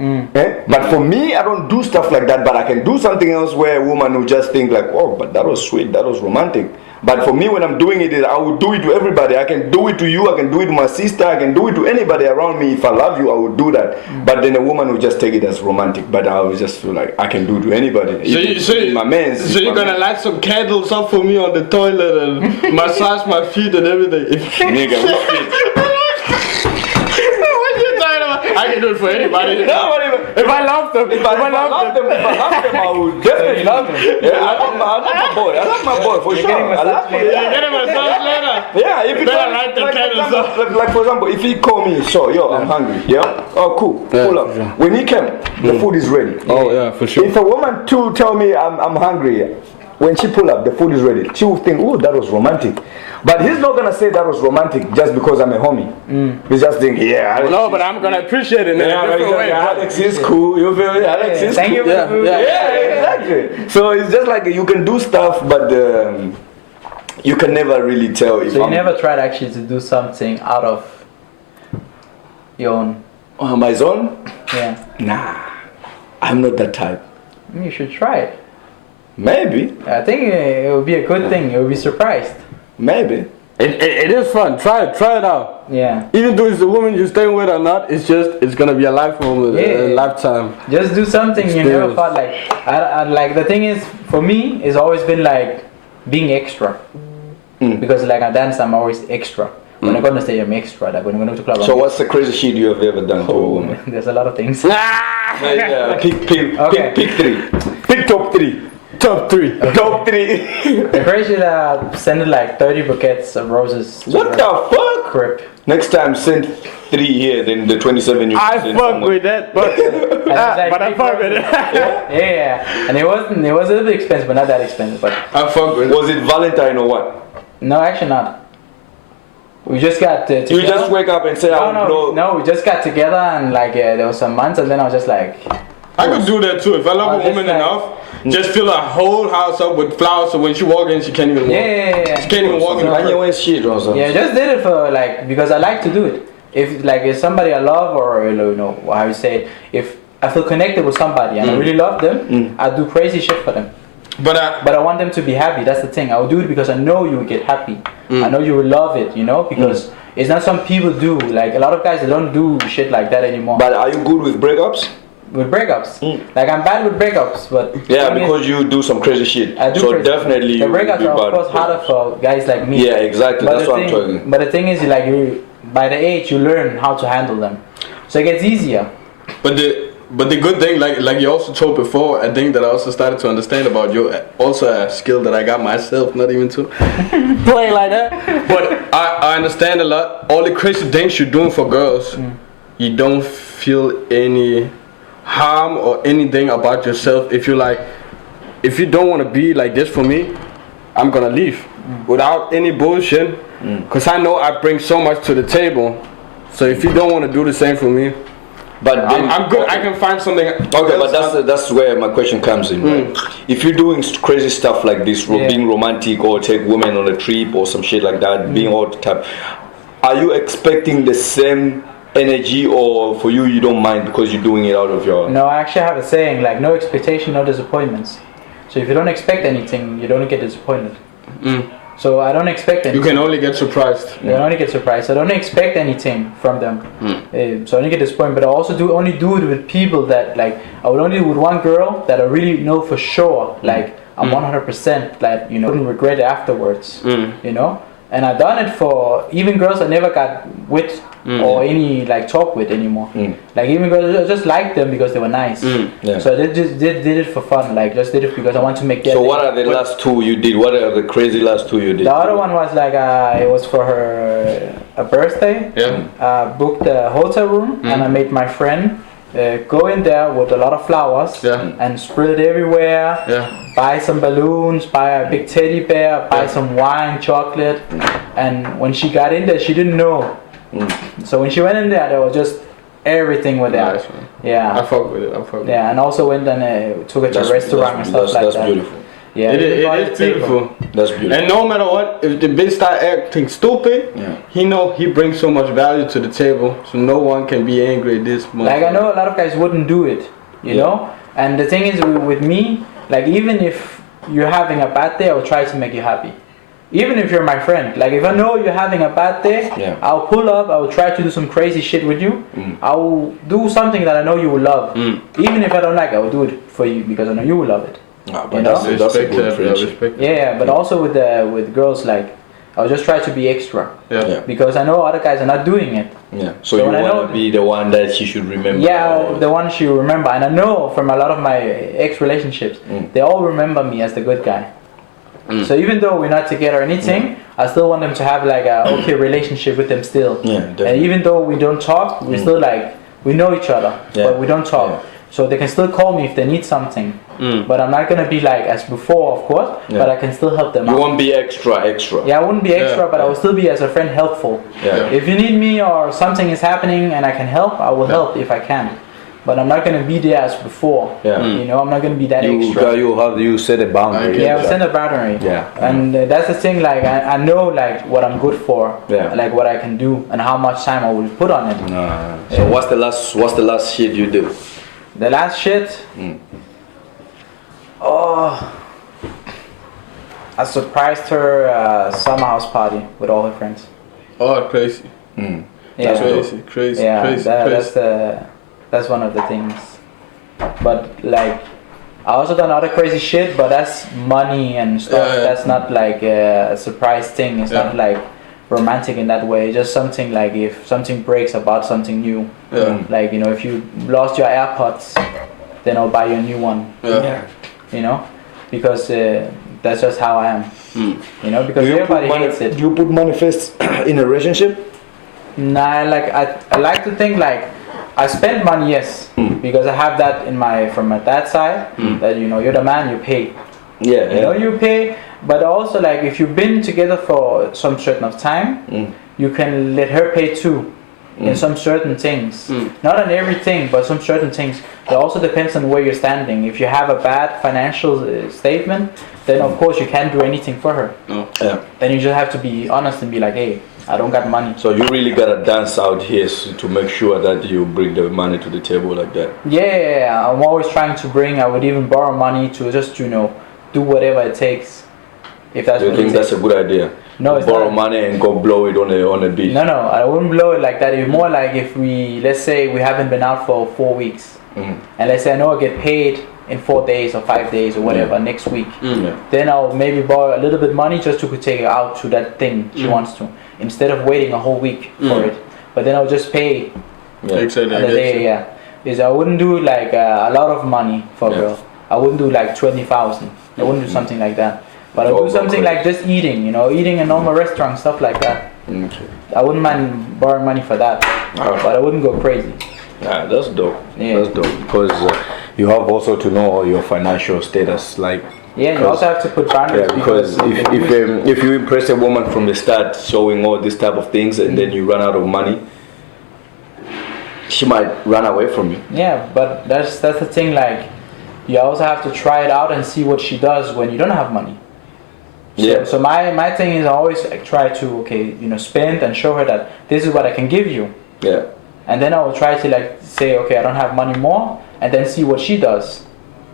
But for me, I don't do stuff like that. But I can do something else where a woman will just think like, oh, but that was sweet, that was romantic. But for me, when I'm doing it, I will do it to everybody. I can do it to you. I can do it to my sister. I can do it to anybody around me. If I love you, I will do that. But then a woman will just take it as romantic. But I will just feel like I can do it to anybody. So you're gonna light some candles up for me on the toilet and massage my feet and everything. Nigga, I can do it for anybody. If I love them, If I love them, I would definitely love them. Yeah, I love my boy. I love my boy for sure. I love him. you get a massage later. Yeah, if he Better light the candles up. like for example, if he call me, so yo, I'm hungry. Yeah. Oh, cool. Pull up. When he came, the food is ready. Oh yeah, for sure. If a woman too tell me I'm hungry, when she pull up, the food is ready. She will think, oh, that was romantic. But he's not gonna say that was romantic just because I'm a homie. He's just thinking, yeah. Alex No, but I'm gonna appreciate it in a different way. Alex is cool. You feel me? Alex is Thank cool. you for the food. Yeah, exactly. So it's just like you can do stuff, but you can never really tell if So you I'm never tried actually to do something out of your own. on my zone. Yeah. Nah, I'm not that type. You should try it. Maybe, I think it would be a good thing. You'll be surprised. maybe. It is fun. Try it out. Yeah. Even though it's the woman you're staying with or not, it's gonna be a lifetime. Just do something you never Experience. thought like. I like the thing is for me it's always been like being extra. Because like I dance, I'm always extra. When I'm gonna say I'm extra, like when I'm going to club. So what's the crazy shit you have ever done to a woman? There's a lot of things. Yeah, Okay. pick three. Pick top three. Top 3. Top three. The crazy that I sent like 30 bouquets of roses. to What her the fuck? crib. Next time send 3 here, then the 27 you I can send fuck someone. with that, but like but I big fuck with it. Yeah, and it was a little bit expensive, but not that expensive. But I fuck with it. Was it Valentine or what? no, actually not. We just got together. You just wake up and say, No, we just got together and like there was some months, and then I was just like, I could do that too if I love Oh, a woman just like- enough. Just fill a whole house up with flowers, so when she walk in, she can't even walk. yeah. She can't even walk in. Kanye West shit or something. Yeah, just did it for like because I like to do it. If somebody I love or you know how you say it, if I feel connected with somebody and I really love them, I do crazy shit for them. But I want them to be happy. That's the thing. I will do it because I know you will get happy. I know you will love it. You know because it's not some people do. Like a lot of guys they don't do shit like that anymore. But are you good with breakups? With breakups, like I'm bad with breakups, but Yeah, thing is, because you do some crazy shit. I do so crazy- definitely the you will breakups be are bad of course with harder breakups. for guys like me. Yeah, exactly. That's the what I'm thing, talking. But the thing is, like you, by the age you learn how to handle them, so it gets easier. But the good thing, like you also told before, I think that I also started to understand about you, also a skill that I got myself, not even to play like that. But I understand a lot. All the crazy things you're doing for girls, you don't feel any harm or anything about yourself. If you don't want to be like this for me, I'm gonna leave without any bullshit. Cause I know I bring so much to the table. So if you don't want to do the same for me, But then, I'm good. I can find something. Okay, but that's where my question comes in. Right? If you're doing crazy stuff like this, being romantic or take women on a trip or some shit like that, being all the time, are you expecting the same energy, or for you don't mind because you're doing it out of your? No, I actually have a saying like no expectation, no disappointments. So if you don't expect anything, you don't get disappointed. So I don't expect anything. You can only get surprised. You can only get surprised. I don't expect anything from them. So I only get disappointed. But I also only do it with people that like I would only do it with one girl that I really know for sure. Like I'm 100% like wouldn't regret it afterwards. You know. And I done it for even girls I never got with or any like talk with anymore. Like even girls I just liked them because they were nice. Yeah. So I did it for fun. Like just did it because I want to make their So day. what are the last two you did? What are the crazy last two you did? The other one was like it was for her a birthday. Yeah. Booked a hotel room and I made my friend go in there with a lot of flowers and spread it everywhere. Buy some balloons, buy a big teddy bear, buy some wine, chocolate, and when she got in there, she didn't know. So when she went in there was just everything with that. Nice, man. Yeah. I fuck with it. Yeah, and also went and took her to a restaurant and stuff like that's that. beautiful. Yeah, It everybody is take her. beautiful. That's beautiful. And no matter what, if the bitch start acting stupid, he know he brings so much value to the table, so no one can be angry at this moment. Like I know a lot of guys wouldn't do it, you know. And the thing is with me, like even if you're having a bad day, I'll try to make you happy. Even if you're my friend, like if I know you're having a bad day, I'll pull up. I will try to do some crazy shit with you. I will do something that I know you will love. Even if I don't like it, I will do it for you because I know you will love it. But that's a good friendship. Yeah, but also with girls, like I'll just try to be extra. Because I know other guys are not doing it. So you want to be the one that she should remember. Yeah, the one she will remember. And I know from a lot of my ex-relationships, they all remember me as the good guy. So even though we're not together or anything, I still want them to have like a okay relationship with them still. Definitely. And even though we don't talk, we still like we know each other, but we don't talk. So they can still call me if they need something. But I'm not gonna be like as before, of course. But I can still help them out. You won't be extra. Yeah, I wouldn't be extra, but I will still be as a friend helpful. If you need me or something is happening and I can help, I will help if I can. but I'm not gonna be there as before. Yeah. You know, I'm not gonna be that extra. You set a boundary. Yeah, we send a boundary. Yeah. And that's the thing. Like I know like what I'm good for. Yeah. Like what I can do and how much time I will put on it. So what's the last shit you do? The last shit. Oh. I surprised her summer house party with all her friends. Oh, crazy. Yeah. Crazy. Yeah, crazy. that's one of the things. But like, I also done other crazy shit, but that's money and stuff. Yeah. That's not like a surprise thing. It's not like romantic in that way. Just something like if something breaks, I bought something new. Yeah. Like, you know, if you lost your AirPods, then I'll buy you a new one. Yeah. You know, because that's just how I am. You know, because everybody hates it. Do you put manifest in a relationship? Nah, like I like to think like I spend money, yes, because I have that in from my dad's side that, you know, you're the man, you pay. Yeah, You know, you pay, but also like if you've been together for some certain of time, you can let her pay too. In some certain things, not on everything, but some certain things. It also depends on where you're standing. If you have a bad financial statement, then of course you can't do anything for her. Yeah. Then you just have to be honest and be like, hey, I don't got money. So you really gotta dance out here to make sure that you bring the money to the table like that. Yeah, I'm always trying to bring. I would even borrow money to just, you know, do whatever it takes. If that's Do you what think it that's takes. a good idea? No, it's Borrow not. money and go blow it on a beach. No, I wouldn't blow it like that. It's more like if let's say we haven't been out for 4 weeks, and let's say I know I get paid in 4 days or 5 days or whatever next week, then I'll maybe borrow a little bit money just to take her out to that thing she wants to, instead of waiting a whole week for it. But then I'll just pay Exactly. on the day. Yeah, is I wouldn't do like a lot of money for a girl. I wouldn't do like 20,000. I wouldn't do something like that. But I'll do something like just eating, you know, eating a normal restaurant, stuff like that. Okay. I wouldn't mind borrowing money for that, but I wouldn't go crazy. Yeah, that's dope. Yeah. That's dope because you have also to know your financial status, like. Yeah, you also have to put boundaries. Yeah, because if you impress a woman from the start, showing all this type of things, and then you run out of money, she might run away from you. Yeah, but that's the thing. Like, you also have to try it out and see what she does when you don't have money. So my thing is I always try to spend and show her that this is what I can give you. Yeah. And then I will try to like say, okay, I don't have money more, and then see what she does.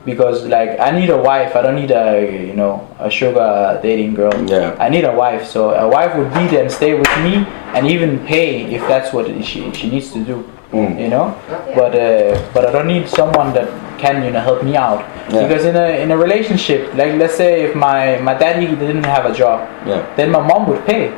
Because like I need a wife, I don't need a sugar dating girl. Yeah. I need a wife, so a wife would be there and stay with me and even pay if that's what she needs to do. You know, but I don't need someone that can help me out. Yeah. Because in a relationship, like let's say if my daddy didn't have a job, then my mom would pay.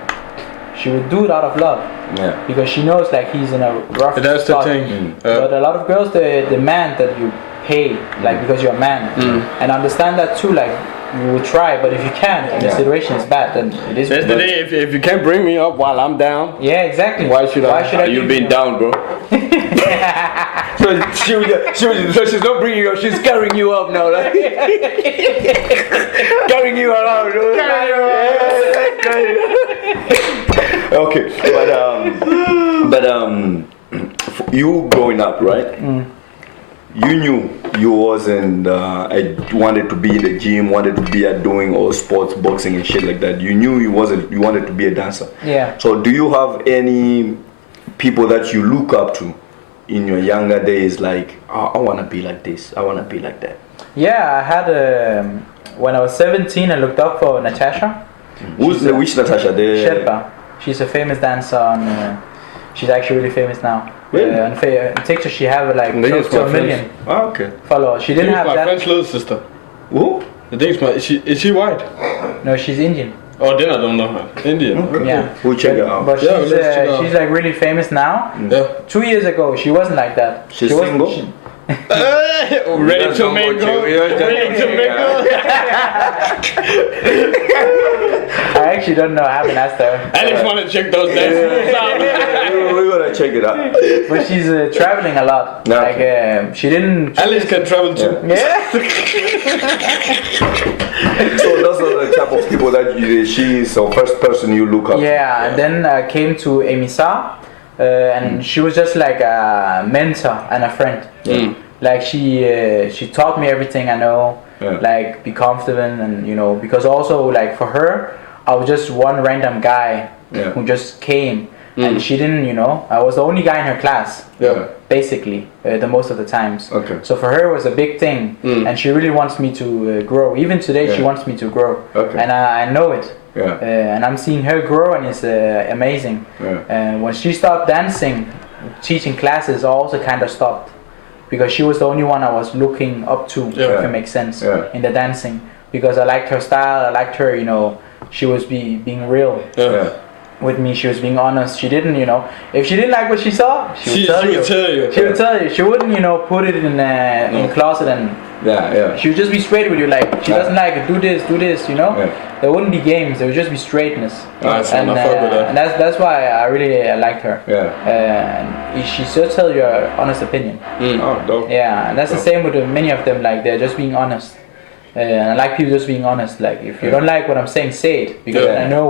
She would do it out of love. Yeah. Because she knows like he's in a rough That's spot. the thing. But a lot of girls they demand that you pay like because you're a man. And I understand that too, like you will try, but if you can't and the situation is bad, then it is. That's the thing. If you can't bring me up while I'm down, Yeah, exactly. Why should I? give You've been you- down, bro. So she's not bringing you up, she's carrying you up now, like carrying you around. Okay, but you growing up, right? You knew you wasn't wanted to be in the gym, wanted to be at doing all sports, boxing and shit like that. You knew you wanted to be a dancer. Yeah. So do you have any people that you look up to in your younger days, like, oh, I want to be like this, I want to be like that? Yeah, I had when I was 17, I looked up for Natasha Which Natasha? Sherpa. She's a famous dancer on. She's actually really famous now. Really? On TikTok, she have like I think close it's to my 1 million Oh, okay. followers. She didn't She's have my that. friend's little sister. Who? I think is she white? No, she's Indian. Oh, then I don't know her. Indian. Okay. Yeah. We'll check her out. But Yeah, let's check her out. she's like really famous now. Yeah. 2 years ago, she wasn't like that. She's she wasn't- single? Ready to mingle. Ready to mingle. I actually don't know. I haven't asked her. I just want to check those dances out. We're gonna check it out. But she's traveling a lot. Yeah. Like she didn't. Alice can travel too. Yeah. So those are the type of people that she is the first person you look up to. Yeah. And then I came to Amy Sa. and she was just like a mentor and a friend. Like she taught me everything I know. Like be confident, and you know, because also like for her, I was just one random guy who just came, and she didn't, you know, I was the only guy in her class. Basically, the most of the times. Okay. So for her it was a big thing, and she really wants me to grow. Even today, she wants me to grow, and I know it. And I'm seeing her grow, and it's amazing. When she stopped dancing, teaching classes, I also kind of stopped, because she was the only one I was looking up to, if it makes sense, in the dancing. Because I liked her style, I liked her, you know, she was being real. With me, she was being honest. She didn't, you know, if she didn't like what she saw, she would tell you. She would tell you. She wouldn't, you know, put it in the closet and she would just be straight with you. Like, she doesn't like it, do this, you know. There wouldn't be games. There would just be straightness. And that's why I really liked her. And she still tell you her honest opinion. Yeah, and that's the same with many of them. Like, they're just being honest. And I like people just being honest. Like, if you don't like what I'm saying, say it, because I know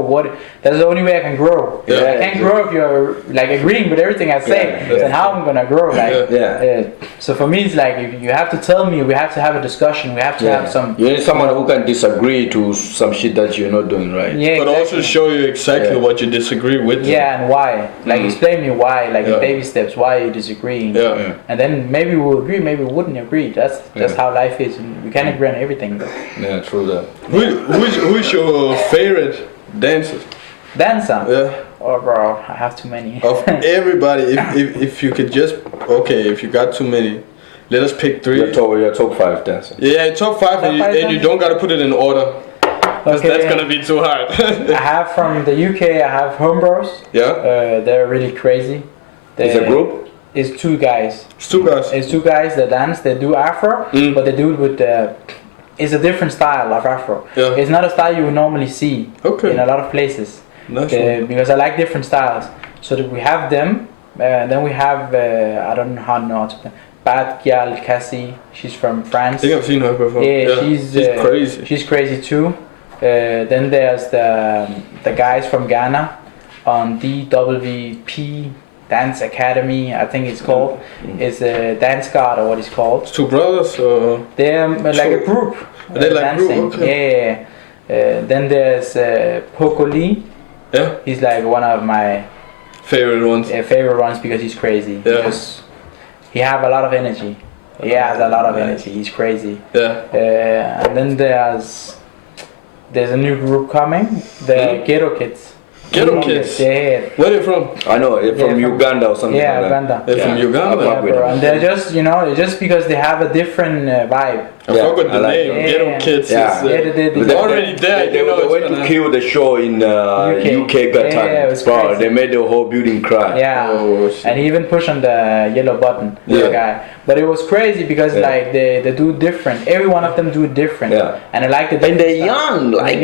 that's the only way I can grow. I can't grow if you're like agreeing with everything I say. Then how am I gonna grow? Like, so for me, it's like, if you have to tell me, we have to have a discussion. We have to have some. You need someone who can disagree to some shit that you're not doing right. Yeah, but also show you exactly what you disagree with. Yeah, and why. Like, explain me why. Like in baby steps, why you're disagreeing. And then maybe we'll agree, maybe we wouldn't agree. That's just how life is. We can't agree on everything. Yeah, true that. Who's your favorite dancer? Dancer? Yeah. Oh, bro, I have too many. Of everybody, if you could just, if you got too many, let us pick 3. Your top 5 dancers. Yeah, top 5, and you don't gotta put it in order. Because that's gonna be too hard. I have from the UK, I have Homebros. Yeah. They're really crazy. It's a group? It's 2 guys. It's 2 guys. It's 2 guys that dance. They do Afro, but they do it with it's a different style of Afro. It's not a style you would normally see in a lot of places. Because I like different styles. So that we have them. Then we have I don't know how to Bad Gyal Cassie. She's from France. I think I've seen her before. Yeah, she's crazy. She's crazy too. Then there's the guys from Ghana on DWP Dance Academy, I think it's called. It's a dance guard, or what it's called. It's 2 brothers, or they're like a group. They like dancing. Group, okay. Then there's Poco Lee. Yeah. He's like one of my favorite ones. Because he's crazy. Yeah. He have a lot of energy. He has a lot of energy. He's crazy. Yeah. And then there's a new group coming, the Ghetto Kids. Ghetto Kids? Yeah. Where are they from? I know, they're from Uganda or something like that. Uganda. They're from Uganda? Yeah, bro. And they're just, you know, just because they have a different vibe. I fuck with the name, Ghetto Kids. They're already there. They went to kill the show in UK Got Talent. Bro, they made the whole building cry. Yeah. And he even pushed on the yellow button, the guy. But it was crazy because like they do different. Every one of them do it different. And I like the And they're young, like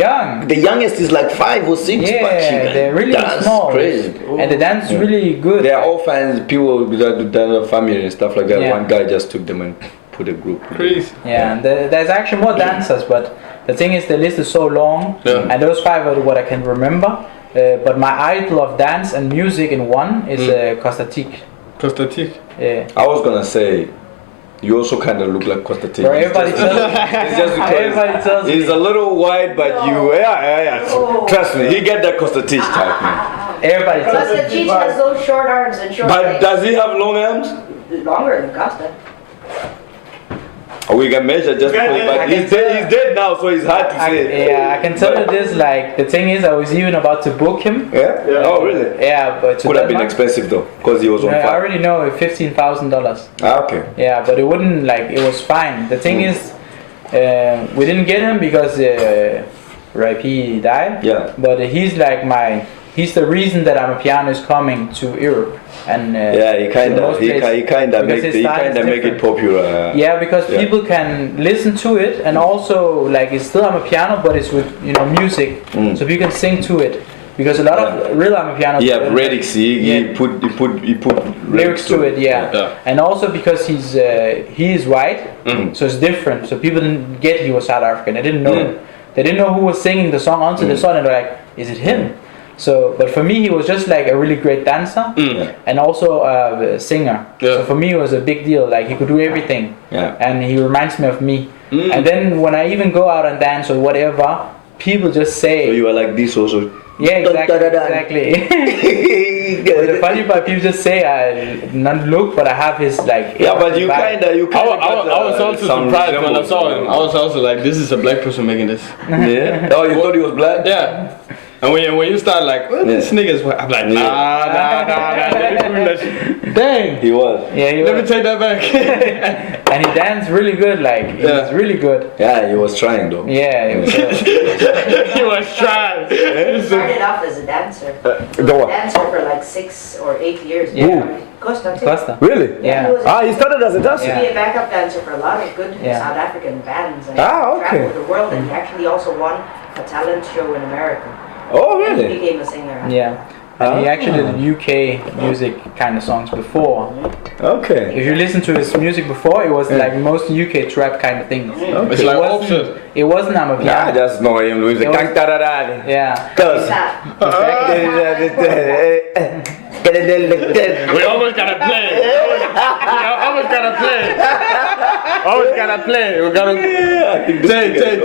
the youngest is like 5 or 6. Yeah, they're really small. Crazy. And they dance really good. They are all fans, people that have family and stuff like that. One guy just took them and put a group. Crazy. Yeah, and there's actually more dancers, but the thing is the list is so long, and those 5 are what I can remember. But my idol of dance and music in one is Kostatik. Kostatik? Yeah. I was gonna say, you also kind of look like Kostatik. Everybody tells me. It's just because he's a little wide, but trust me, he get that Kostatik type, man. Everybody tells me. Kostatic has those short arms and short legs. But does he have long arms? Longer than Costa. We can measure just but he's dead now, so it's hard to say. Yeah, I can tell you this, like, the thing is, I was even about to book him. Yeah? Oh, really? Yeah, but Could have been expensive though, because he was on fire. I already know, $15,000. Ah, okay. Yeah, but it wouldn't, like, it was fine. The thing is, we didn't get him because Rapi died. Yeah. But he's like he's the reason that Amapiano is coming to Europe. And he kind of make it popular. Yeah, because people can listen to it, and also like it's still Amapiano, but it's with music, so people can sing to it. Because a lot of real Amapiano. Yeah, lyrics. He put lyrics to it. Yeah. And also because he is white, so it's different. So people didn't get he was South African. They didn't know. They didn't know who was singing the song until they saw it, and they're like, "Is it him?" So, but for me, he was just like a really great dancer and also a singer. Yeah. So for me, it was a big deal. Like he could do everything, Yeah. and he reminds me of me. And then when I even go out and dance or whatever, people just say, So you are like this also. yeah, exactly. But the funny part, people just say I not look, but I have his like. Yeah, but you vibe. kinda I was also surprised when I saw him. I was also like, this is a black person making this. Yeah. Oh, you thought he was black? Yeah. And when you start like, well, this nigga's white, I'm like, nah. Dang. He was. Yeah, he Let me was, take that back. and he danced really good. Like he was really good. Yeah, he was trying though. Yeah, it was. He was trying. He started off as a dancer. The what? Dancer for like 6 or 8 years. Yeah. Costa too. Costa. Really? Yeah. He was Ah, he started as a dancer. to be a backup dancer for a lot of good Yeah. South African bands. And Ah, okay. traveled the world, and he actually also won a talent show in America. Oh, And he really? became a singer. Yeah. And he actually did UK music kind of songs before. Okay. If you listen to his music before, it was like most UK trap kind of things. It's like wasn't, Offset. it wasn't Yeah, I Amapiano. just know him. Luis. It was- Yeah. Yeah. Cause. That. We almost gotta play. Almost gotta play. Almost gotta play. We gotta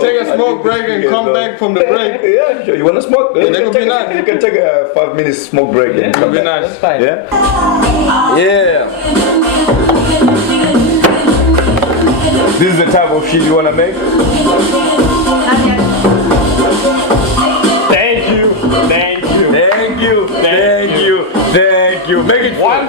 take a smoke break and come back from the break. Yeah, sure. You wanna smoke? Yeah, that would be nice. You can take a 5 minute smoke break and come Be back. That's nice. fine. Yeah? Yeah. This is the type of shit you wanna make? Thank you. Thank you. Thank you, thank you, thank you. Make it One.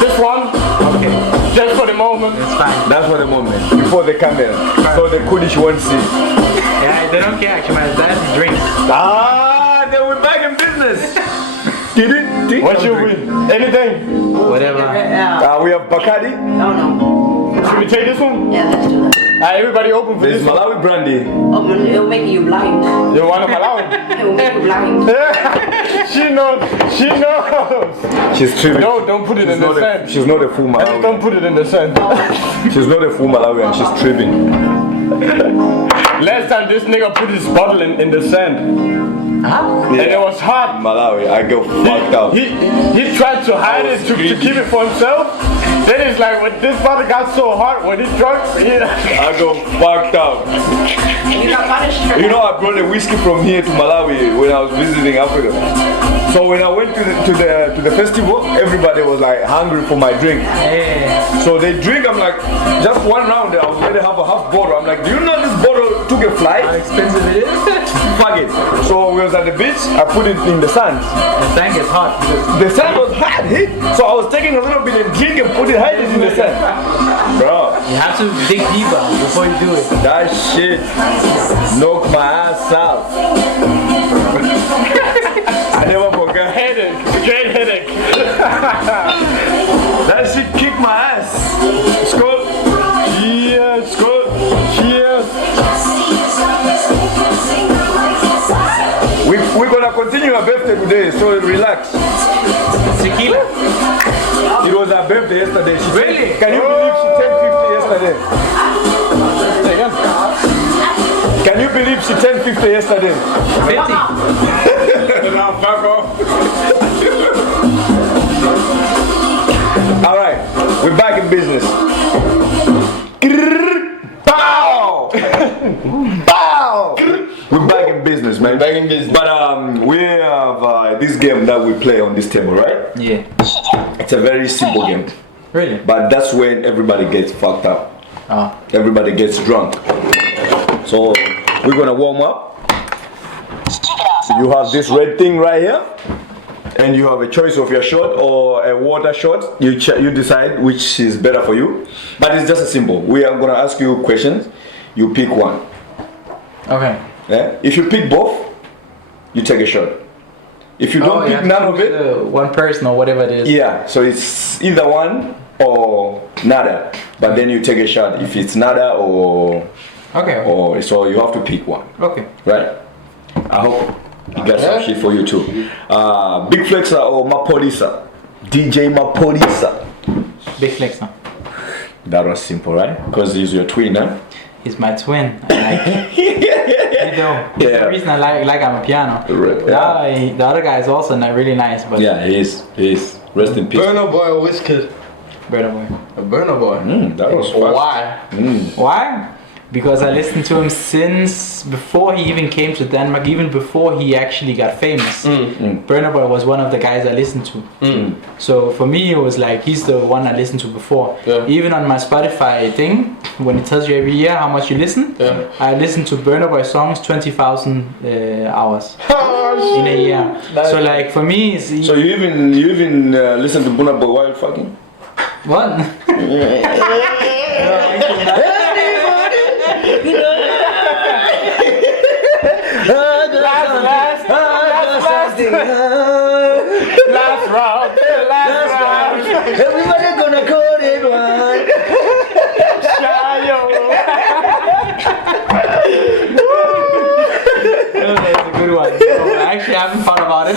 Just one. Okay. Just for the moment. That's fine. That's for the moment. Before the camera. So the Kurdish won't see. Yeah, they don't care actually. My dad drinks. Ah, then we're back in business. What you win? Anything? Whatever. We have Bacardi. No. Should we take this one? Yeah, let's do that. Everybody open for There's this one. Malawi brandy. Oh, man, it'll make you blind. You want to allow? It will make you blind. She knows. She knows. She's tripping. No, don't put it in the sand. She's not a full Don't Malawi. put it in the sand. She's not a full Malawi and she's tripping. Last time this nigga put his bottle in the sand. And it was hot. Malawi, I go fucked up. He tried to hide it to keep it for himself. Then it's like when this bottle got so hot when he drunk, I go fucked up. You got punished for You that. know, I brought a whiskey from here to Malawi when I was visiting Africa. So when I went to the festival, everybody was like hungry for my drink. Yeah. So they drink. I'm like, just one round. I was already have a half bottle. I'm like, do you know this bottle took a How flight? expensive it is? Fuck it. So we was at the beach. I put it in the sand. The tank is hot. The sand was hot. So I was taking a little bit and drink and put it hide it in the sand. Bro, You have to dig deeper before you do it. that shit knocked my ass out. I never forgot. headache, straight headache. That shit kicked my ass. Skull. Cheers, good. Cheers. We're gonna continue our birthday today, so relax. Tequila? It was her birthday yesterday. Really? Can you believe she turned 50 yesterday? Say again. Can you believe she turned 50 yesterday? 50. Now fuck off. Alright, we're back in business. Bow! Bow! We're back in business, man. Back in business. But we have this game that we play on this table, right? Yeah. It's a very simple game. Really? But that's when everybody gets fucked up. Oh. Everybody gets drunk. So we're gonna warm up. You have this red thing right here, and you have a choice of your shot or a water shot. You decide which is better for you. But it's just a simple. We are gonna ask you questions. You pick one. Okay. Yeah? If you pick both, you take a shot. If you don't you pick have to none of choose, it, one person or whatever it is. yeah. So it's either one or nada. But then you take a shot if it's nada or so you have to pick one. Okay. Right? I hope you got some shit for you too. Big Flexer or Mapolisa? DJ Mapolisa. Big flex, huh? That was simple, right? Because he's your twin, huh? he's my twin. You know, Yeah. the reason I like Amapiano. Yeah. The other guy is also not really nice, but Yeah, he is. Rest in peace. Burner Boy or Wizkid? Burna Boy. A Burner Boy. That was fast. Why? Why? Because I listened to him since before he even came to Denmark, even before he actually got famous. Burna Boy was one of the guys I listened to. So for me, it was like he's the one I listened to before. Yeah. Even on my Spotify thing, when it tells you every year how much you listen, I listen to Burna Boy songs 20,000 hours in a year. So like for me, it's So you even listen to Burna Boy while fucking? what? Last round. Everybody gonna call it one. That's a good one. So I actually haven't thought about it.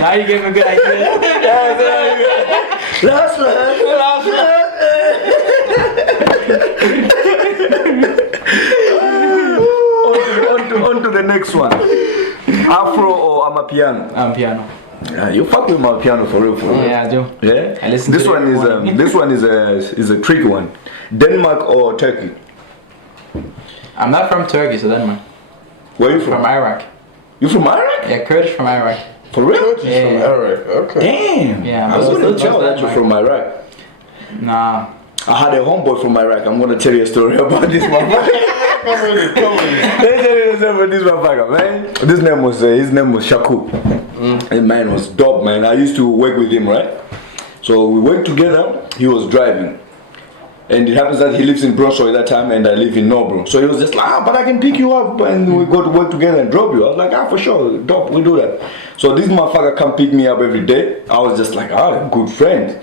Now you gave me a good idea. Last on to the next one. Afro or Amapiano? Piano. Yeah, you fuck with Amapiano for real. Yeah, I do. Yeah. I listen this to it one every is morning. this one is a tricky one. Denmark or Turkey? I'm not from Turkey, so Denmark. Where you from? From Iraq. You from Iraq? Yeah, Kurdish from Iraq. For real? From Yeah. Eric. Okay. Damn. Yeah, I was but gonna it's tell not that you're from Iraq. Nah. I had a homeboy from Iraq. I'm gonna tell you a story about this motherfucker. Let me tell you a story about this motherfucker, man. His name was Shaku. And man was dope, man. I used to work with him, right? So we worked together. He was driving. And it happens that he lives in Brosho at that time and I live in Nobro. So he was just like, but I can pick you up and we go to work together and drop you. I was like, for sure, dope, we do that. So this motherfucker come pick me up every day. I was just like, good friend.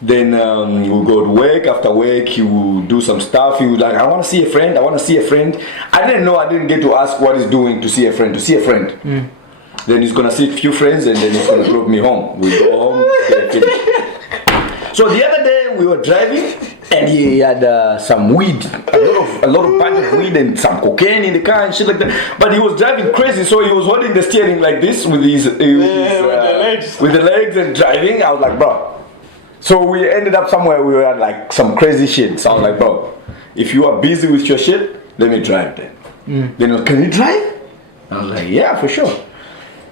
Then we'll go to work. After work, he will do some stuff. He was like, I want to see a friend. I didn't know, I didn't get to ask what he's doing to see a friend. Then he's gonna see a few friends and then he's gonna drop me home. We go home, get finished. So the other day we were driving and he had some weed, a lot of bunch of weed and some cocaine in the car and shit like that. But he was driving crazy, so he was holding the steering like this with the legs and driving. I was like, bro. So we ended up somewhere we were at like some crazy shit. So I was like, bro, if you are busy with your shit, let me drive then. Then he was, can you drive? I was like, yeah, for sure.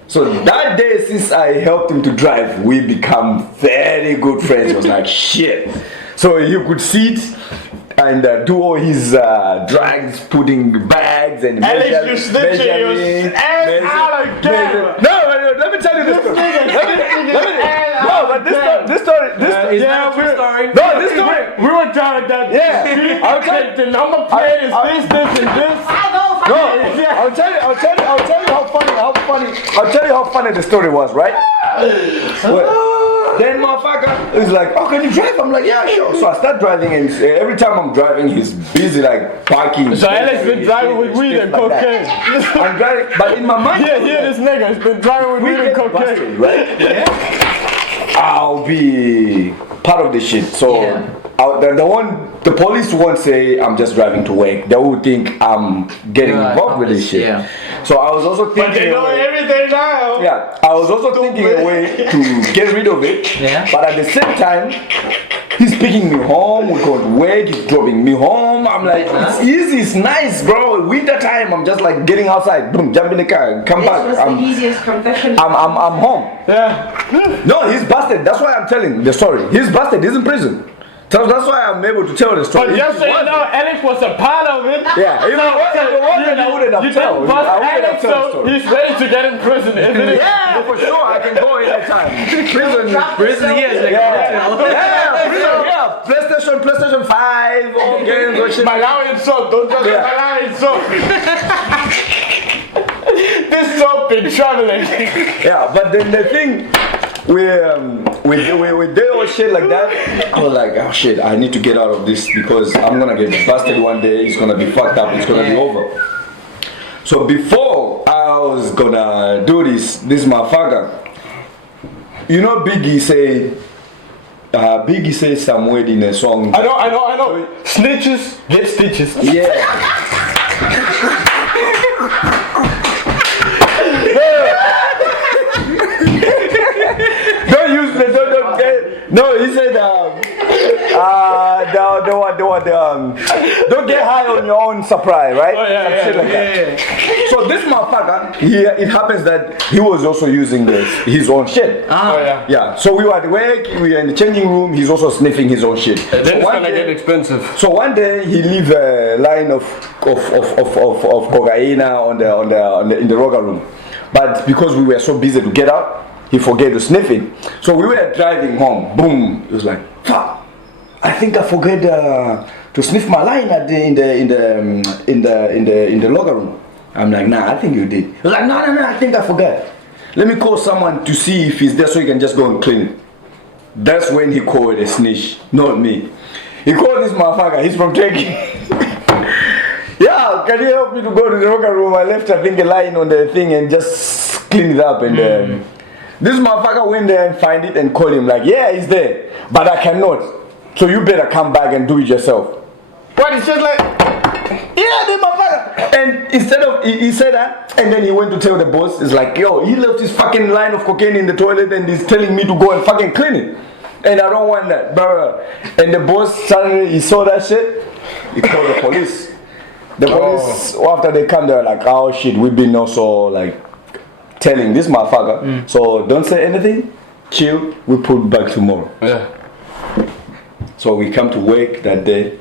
So that day, since I helped him to drive, we become very good friends. It was like shit. So he could sit and do all his drags, putting bags and Alex, you snitching your ass out again. No, let me tell you this story. No, but this story. We were driving that. Yeah, I'll tell you. The number plate is this, and this. No, I'll tell you how funny the story was, right? Then motherfucker is like, oh, can you drive? I'm like, yeah, sure. So I start driving and every time I'm driving, he's busy like parking. So Alex been driving with weed and cocaine. I'm driving, but in my mind, This nigga's been driving with weed and cocaine. busted, right? Yeah. I'll be part of this shit. So the police won't say I'm just driving to work. They will think I'm getting involved with this shit. Yeah. So I was also thinking. But they know everything now. Yeah, I was also thinking a way to get rid of it. Yeah. But at the same time, he's picking me home. We go to work. He's dropping me home. I'm like, it's easy. It's nice, bro. Winter time. I'm just like getting outside. Boom, jump in the car, come This back. was the easiest confession. I'm home. Yeah. No, he's busted. That's why I'm telling the story. He's busted. He's in prison. So that's why I'm able to tell the story. But just so you know, Alex was a part of it. Yeah, if it wasn't, I wouldn't have You told. didn't bust I wouldn't have Alex, told the so story. he's ready to get in prison, isn't it? Yeah, for sure. I can go anytime. Prison here is like Yeah, PlayStation 5, all games, or shit. Malawi soap, don't trust Yeah. Malawi soap. This soap been traveling. Yeah, but then the thing, we did all shit like that. I was like, oh shit, I need to get out of this because I'm gonna get busted one day. It's gonna be fucked up. It's gonna be over. So before I was gonna do this motherfucker, you know, Biggie say, Biggie says some word in a song. I know. Snitches get stitches. Yeah. Don't use the don't. No, he said don't get high on your own supply, right? Oh, yeah, Some shit like that. So this motherfucker, it happens that he was also using his own shit. Oh yeah. Yeah. So we were at work, we were in the changing room. He's also sniffing his own shit. Then So it's one gonna day- get expensive. So one day he leave a line of cocaine in the locker room, but because we were so busy to get out, he forget to sniff it. So we were driving home. Boom! It was like, fuck! I think I forget to sniff my line in the locker room. I'm like, nah, I think you did. He was like, no, I think I forgot. Let me call someone to see if he's there so he can just go and clean it. That's when he called a snitch, not me. He called this motherfucker, he's from Turkey. Yeah, can you help me to go to the locker room? I left, I think, a line on the thing and just clean it up. And this motherfucker went there and find it and called him like, yeah, he's there, but I cannot. So you better come back and do it yourself. But it's just like, Yeah, the motherfucker. And instead of, he said that, and then he went to tell the boss, it's like, yo, he left his fucking line of cocaine in the toilet and he's telling me to go and fucking clean it. And I don't want that, bro. And the boss suddenly, he saw that shit, he called the police. The police, after they come, they're like, oh shit, we've been also like telling this motherfucker, so don't say anything, chill, we put back tomorrow. yeah. So we come to work that day.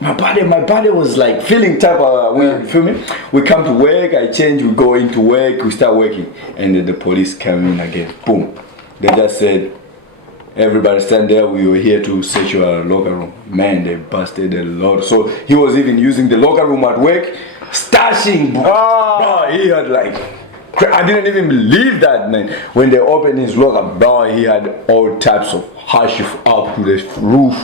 My body was like feeling type of way, you feel me? We come to work, I change, we go into work, we start working. And then the police come in again, boom. They just said, everybody stand there, we were here to search your locker room. Man, they busted a lot. So he was even using the locker room at work, stashing. Bro, he had like, I didn't even believe that, man. When they opened his locker, bro, he had all types of hash up to the roof.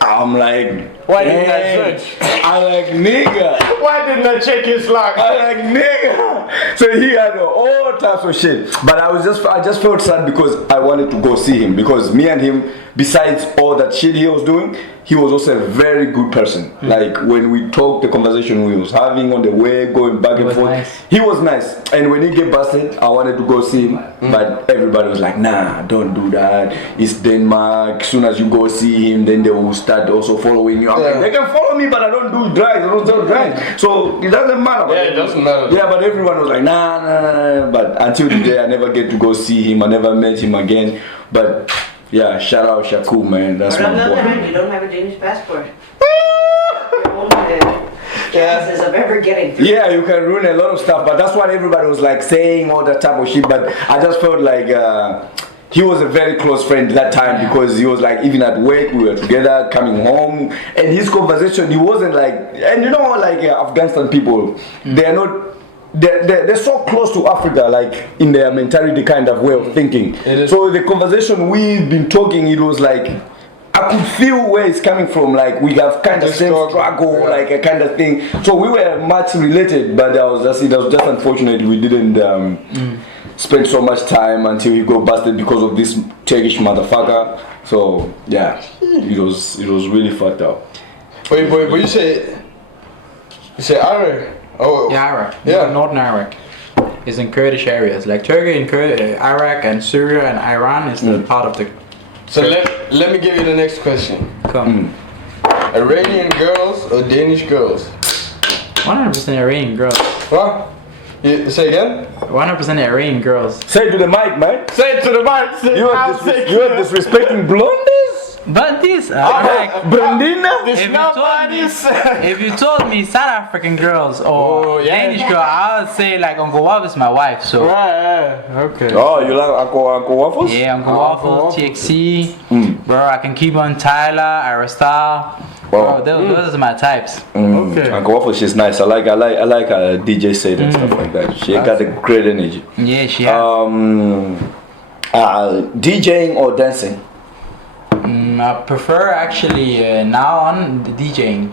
I'm like, Why didn't I damn. search? I'm like, nigga. Why didn't I check his lock? I'm like, nigga. So he had all types of shit. But I just felt sad because I wanted to go see him, because me and him, besides all that shit he was doing, he was also a very good person. Like when we talked, the conversation we was having on the way, going back and was forth, nice. he was nice. And when he get busted, I wanted to go see him, but everybody was like, nah, don't do that. It's Denmark. As soon as you go see him, then they will start also following you. I'm like, they can follow me, but I don't do drugs. I don't do drugs. So it doesn't matter. Yeah, it doesn't matter. Yeah, but everyone was like, nah. But until today, I never get to go see him. I never met him again. But yeah, shout out Shaku, man. That's But my on the other boy. hand, you don't have a Danish passport. Your own chances of ever getting through. Yeah, you can ruin a lot of stuff, but that's what everybody was like saying, all that type of shit. But I just felt like he was a very close friend that time, because he was like, even at work, we were together, coming home, and his conversation, he wasn't like, and you know, like Afghanistan people, they're not. They're so close to Africa, like in their mentality kind of way of thinking. So the conversation we've been talking, it was like, I could feel where it's coming from. Like we have kind of same struggle, like a kind of thing. So we were much related, but it was just unfortunate we didn't spend so much time until he got busted because of this Turkish motherfucker. So yeah, it was really fucked up. Wait, you say Iraq? Oh, Yeah, Iraq. Yeah. Northern Iraq is in Kurdish areas. Like Turkey and Iraq and Syria and Iran is the part of the. So let me give you the next question. Come. Iranian girls or Danish girls? 100% Iranian girls. What? You say again? 100% Iranian girls. Say it to the mic, man. Say it to the mic. You are disrespecting blondies? But these are like. Brandina? If you told me South African girls or Danish girl, I would say like Uncle Waff is my wife. So Okay. Oh, you like Uncle Waffles? yeah, Uncle Waffles, TXC, bro. I can keep on Tyler, Aristar. Bro, those are my types. Okay. Uncle Waffles, she's nice. I like DJ Said and stuff like that. She got a great energy. Yeah, she has. DJing or dancing? I prefer actually now on the DJing.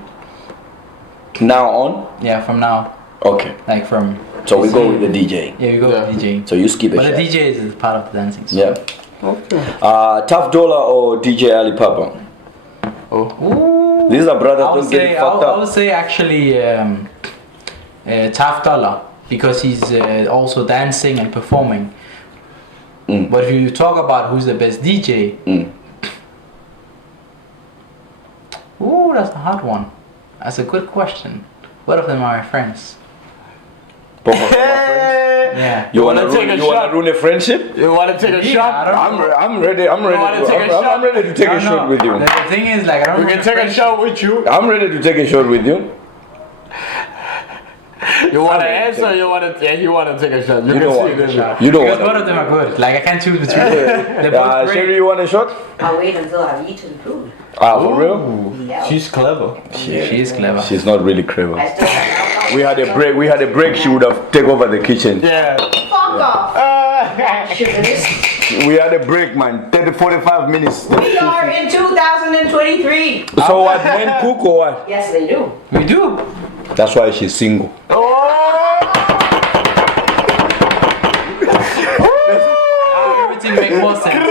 Now on? Yeah, from now, Okay. like from. So we go with the DJing. Yeah, we go with DJing. So you skip a But the shot. DJ is part of the dancing. So. Yeah. Okay. Tough Dollar or DJ Ali Papa? Ooh. These are brothers. I would Don't get say it fucked I would up. say actually Tough Dollar because he's also dancing and performing. But if you talk about who's the best DJ, ooh, that's a hard one. That's a good question. What of them are my friends? Both of them are friends. Yeah. You wanna take a shot? ruin a friendship? You want to take a Yeah, shot? I don't know. I'm ready. I'm ready. wanna To, take a I'm shot? ready to take a No, shot with you. The thing is, like, I don't We know can the take a friendship. shot with you. I'm ready to take a shot with you. You want to answer? Or you want to? Yeah, you want to take a shot. You can don't see want this. You don't Because want both of them are good. Like, I can't choose between them. They're both Sherry, great. you want a shot? I'll wait until I've eaten food. For real? Yeah. She's clever. She is clever. She's not really clever. I still have We had a break. We had a break. She would have taken over the kitchen. Yeah. Fuck off. Sugars. We had a break, man. 45 minutes. We are in 2023. So what? Men cook or what? Yes, they do. We do. That's why she's single. Everything makes more sense.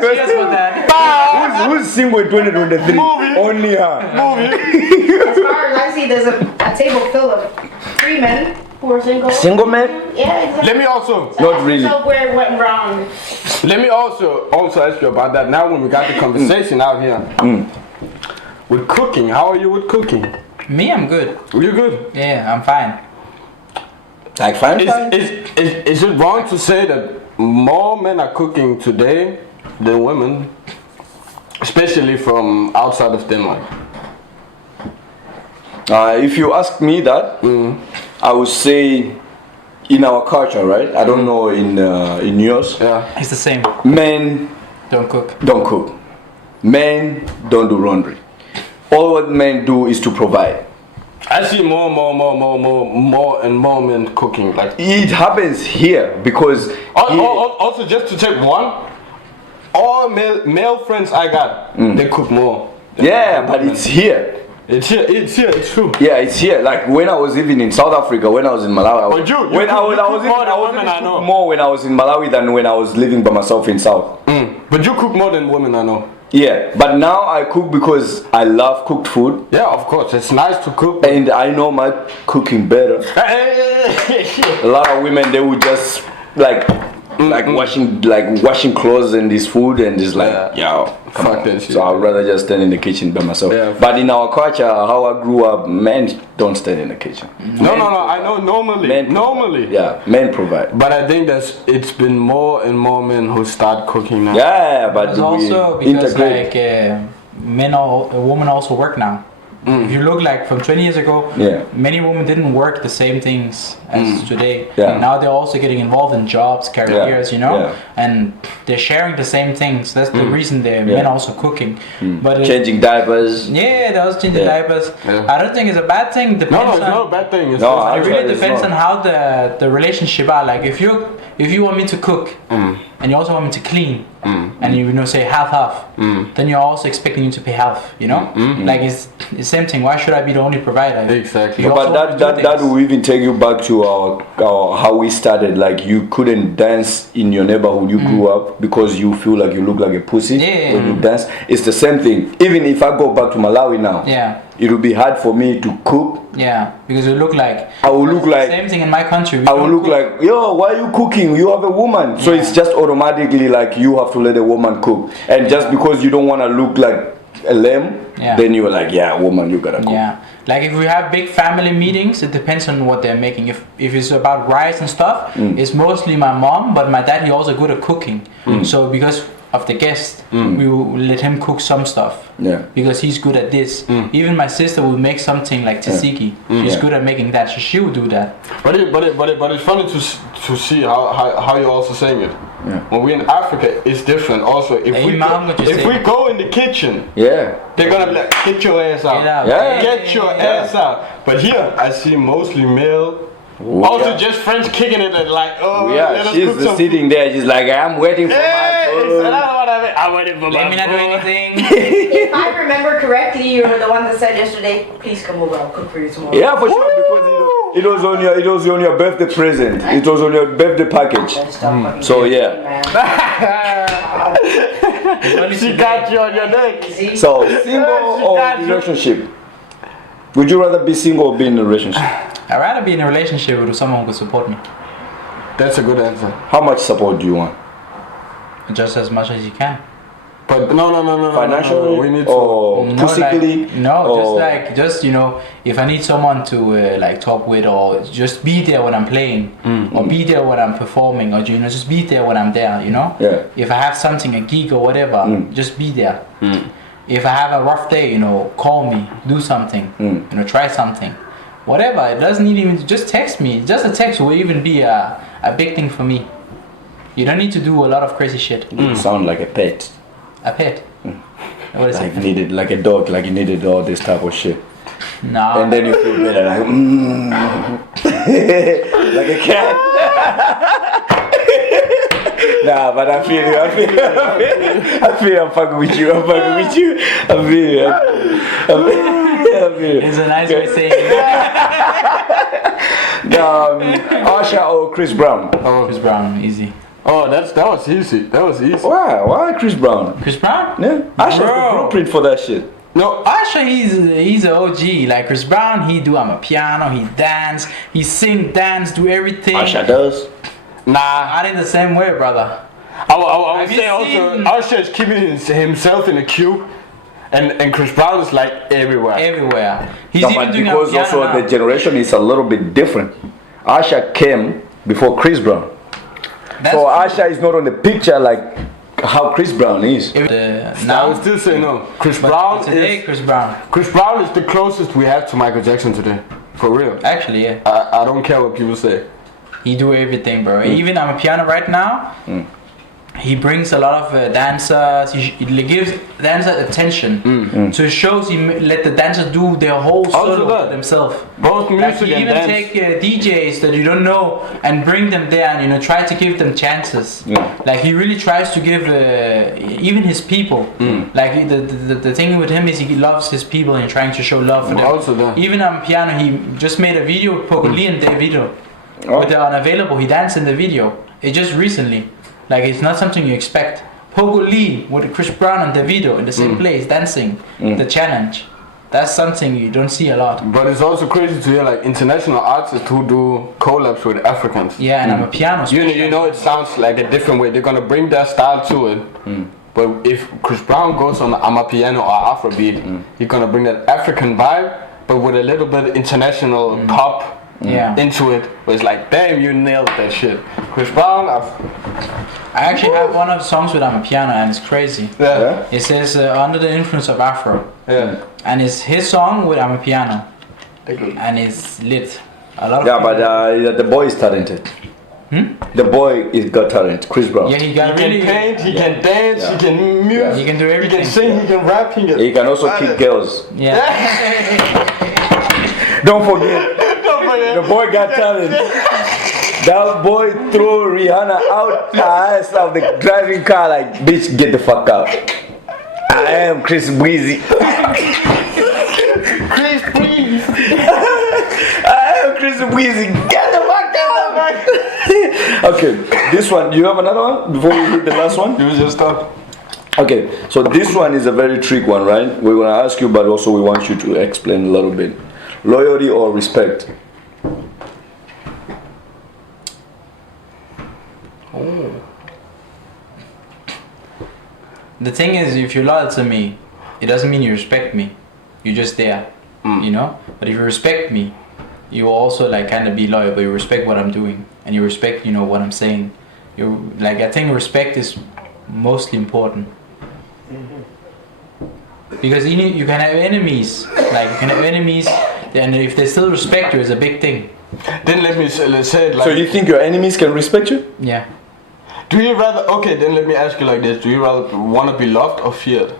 Cheers for that. Who's single in 2023? Only her. As far as I see, there's a table full of 3 men who are single. Single man? Yeah, exactly. Let me also. Not really. So where it went wrong. Let me also ask you about that. Now when we got the conversation out here with cooking, how are you with cooking? Me, I'm good. You good? Yeah, I'm fine. Like fine. Is it wrong to say that more men are cooking today than women, especially from outside of Denmark? If you ask me that, I would say in our culture, right? I don't know in yours. Yeah. It's the same. Men Don't cook. don't cook. Men don't do laundry. All what men do is to provide. I see more and more men cooking. Like It happens here because also just to take one, all male friends I got, they cook more. yeah, but it's here. It's here. It's true. Yeah, it's here. Like when I was even in South Africa, when I was in Malawi, But you when cook- I was you even, cook more I than was women, even I know. cook more when I was in Malawi than when I was living by myself in South. But you cook more than women, I know. Yeah, but now I cook because I love cooked food Yeah, of course. It's nice to cook. and I know my cooking better. A lot of women they would just like washing clothes and this food and just like yo come Fuck on. that shit. So I'd rather just stand in the kitchen by myself. Yeah. But in our culture, how I grew up, men don't stand in the kitchen. No. I know normally. Men Normally. Yeah, men provide. But I think it's been more and more men who start cooking now. Yeah, but It's we also because integrate. like women also work now. If you look like from 20 years ago, Yeah. many women didn't work the same things as today. Yeah. Now they're also getting involved in jobs, careers, you know, Yeah. and they're sharing the same things. That's the reason they're men also cooking. But Changing diapers. yeah, they also changing Yeah. diapers. Yeah. I don't think it's a bad thing. No, Depends it's on, not a bad thing. It's No, just- I- it really it's depends not. on how the relationship are. Like if you want me to cook and you also want me to clean and you say half, then you're also expecting you to pay half. You know, like it's the same thing. Why should I be the only provider? Exactly. You also But want to do that things. will even take you back to our how we started. Like you couldn't dance in your neighborhood you grew up because you feel like you look like a pussy Yeah. when you dance. It's the same thing. Even if I go back to Malawi now, Yeah. it will be hard for me to cook. Yeah, because you look like. I will look It's the like same thing in my country. We I will don't look cook. like, yo, why are you cooking? You have a woman. So Yeah. it's just automatically like you have to let a woman cook. And just because you don't want to look like a lamb, Yeah. then you're like, yeah, woman, you gotta cook. Yeah, like if we have big family meetings, it depends on what they're making. If it's about rice and stuff, it's mostly my mom, but my dad he also good at cooking. So because of the guest, we will let him cook some stuff. Yeah. Because he's good at this. Even my sister will make something like tzatziki. She's good at making that, so she will do that. But it's funny to see how you're also saying it. Yeah. When we're in Africa, it's different. Also, if Hey, we Mom, what you if say? we go in the kitchen, Yeah. they're gonna be like, get your ass out. Get out. Yeah. Get your ass out. But here, I see mostly male. Also, just friends kicking it and like, oh, let Yeah, us she's cook some sitting there, just like I'm waiting for Yeah, my that's food. what I mean. I'm waiting for Let me my not do food. anything. If I remember correctly, you were the one that said yesterday, please come over, I'll cook for you tomorrow. Yeah, for sure, because it was on your birthday present. It was on your birthday package. Stop fucking So, kidding yeah. me, man. It's only She today. got you on your neck. See? So, single or got you. relationship? Would you rather be single or be in a relationship? I'd rather be in a relationship with someone who could support me. That's a good answer. How much support do you want? Just as much as you can. But no. Financially We need to. or No, physically? like, just you know, if I need someone to like talk with, or just be there when I'm playing, or be there when I'm performing, or you know, just be there when I'm there. You know, Yeah. if I have something, a gig or whatever, just be there. If I have a rough day, you know, call me, do something, you know, try something, whatever. It doesn't need even just text me. Just a text will even be a big thing for me. You don't need to do a lot of crazy shit. You sound like a pet. A pet. What is Like it? needed, like a dog, like you needed all this type of shit. No. And then you feel better, like like a cat. Nah, but I feel you. I'm fucking with you. I feel you. It's a nice way of saying it. Usher or Chris Brown? Chris Brown, easy. Oh, that was easy. That was easy. Why Chris Brown? Chris Brown? Yeah, Usher's the Bro. blueprint for that shit. No, Usher, he's an OG. Like Chris Brown, he do piano, he dance, he sing, dance, do everything. Usher does. nah. I did the same way, brother. I would Have you say also seen- Usher is keeping himself in a queue, and Chris Brown is like everywhere. Everywhere. He's No, even but doing because piano also now. the generation is a little bit different. Usher came before Chris Brown. That's So Usher is not on the picture like how Chris Brown is. I now. would still say no. Chris But Brown today, is Chris Brown. the closest we have to Michael Jackson today, for real. Actually, yeah. I don't care what people say. He do everything, bro. Even on piano right now, he brings a lot of dancers. He gives dancers attention. So it shows he let the dancers do their whole Also solo that. themselves. Both Like music he and even dance. take DJs that you don't know and bring them there and you know try to give them chances. Like he really tries to give even his people. Like the thing with him is he loves his people and trying to show love for them. Also that. Even on piano, he just made a video with Poco Lee and Davido. Oh. With the Unavailable, he danced in the video. It just recently. Like it's not something you expect. Pogo Lee with Chris Brown and Davido in the same place dancing the challenge. That's something you don't see a lot. But it's also crazy to hear like international artists who do collabs with Africans. Yeah, and I'm a piano. You know it sounds like a different way. They're gonna bring their style to it. But if Chris Brown goes on Amapiano or Afrobeat, he's gonna bring that African vibe, but with a little bit international pop Yeah. into it. But it's like, damn, you nailed that shit. Chris Brown, I actually have one of the songs with I'm a piano and it's crazy. yeah. It says Under the Influence of Afro. Yeah. And it's his song with I'm a piano. And it's lit. A lot of Yeah, people- but the boy is talented. The boy is got talent. Chris Brown. yeah, he He got can really paint, he can dance, he can muse, He can do he everything. can sing, he can rap, he can... He can also kick girls. Yeah. Don't forget, the boy got talent. That boy threw Rihanna out her ass of the driving car like, bitch, get the fuck out. I am Chris Breezy. Chris, please! I am Chris Breezy. Get the fuck out. Okay, this one. You have another one before we hit the last one? You just stop. Okay, so this one is a very trick one, right? We're gonna ask you, but also we want you to explain a little bit. Loyalty or respect? The thing is, if you're loyal to me, it doesn't mean you respect me. You're just there, you know. But if you respect me, you will also like kind of be loyal. But you respect what I'm doing, and you respect, you know, what I'm saying. You like, I think respect is mostly important. Because you can have enemies, like you can have enemies, and if they still respect you, it's a big thing. Then let's say it like... So you think your enemies can respect you? Yeah. Do you rather... Okay, then let me ask you like this. Do you rather want to be loved or feared?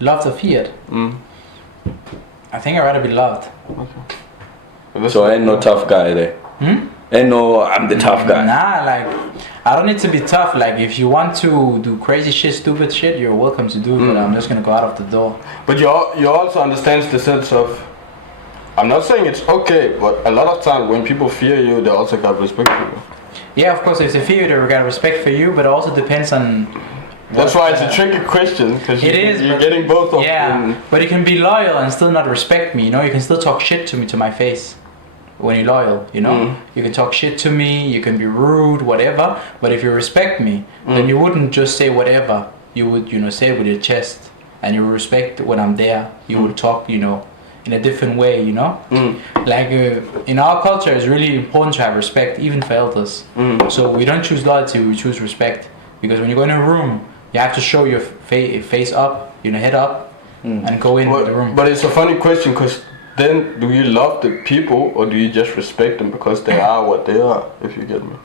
Loved or feared? I think I'd rather be loved. So ain't no tough guy there. Ain't no, I'm the tough guy. Nah, like I don't need to be tough. Like if you want to do crazy shit, stupid shit, you're welcome to do it. But I'm just gonna go out of the door. But you also understand the sense of... I'm not saying it's okay, but a lot of times when people fear you, they also got respect for you. Yeah, of course, if they fear you, they got respect for you. But it also depends on That's why it's a tricky question because It is, you're but- getting both of Yeah, them. but you can be loyal and still not respect me. You know, you can still talk shit to me to my face when you're loyal. You know, you can talk shit to me. You can be rude, whatever. But if you respect me, then you wouldn't just say whatever. You would, you know, say it with your chest, and you would respect when I'm there. You would talk, you know, in a different way. You know, like in our culture, it's really important to have respect, even for elders. So we don't choose loyalty; we choose respect. Because when you go in a room, you have to show your face up, you know, head up, and go in the room. But it's a funny question because then do you love the people or do you just respect them because they are what they are? If you get me.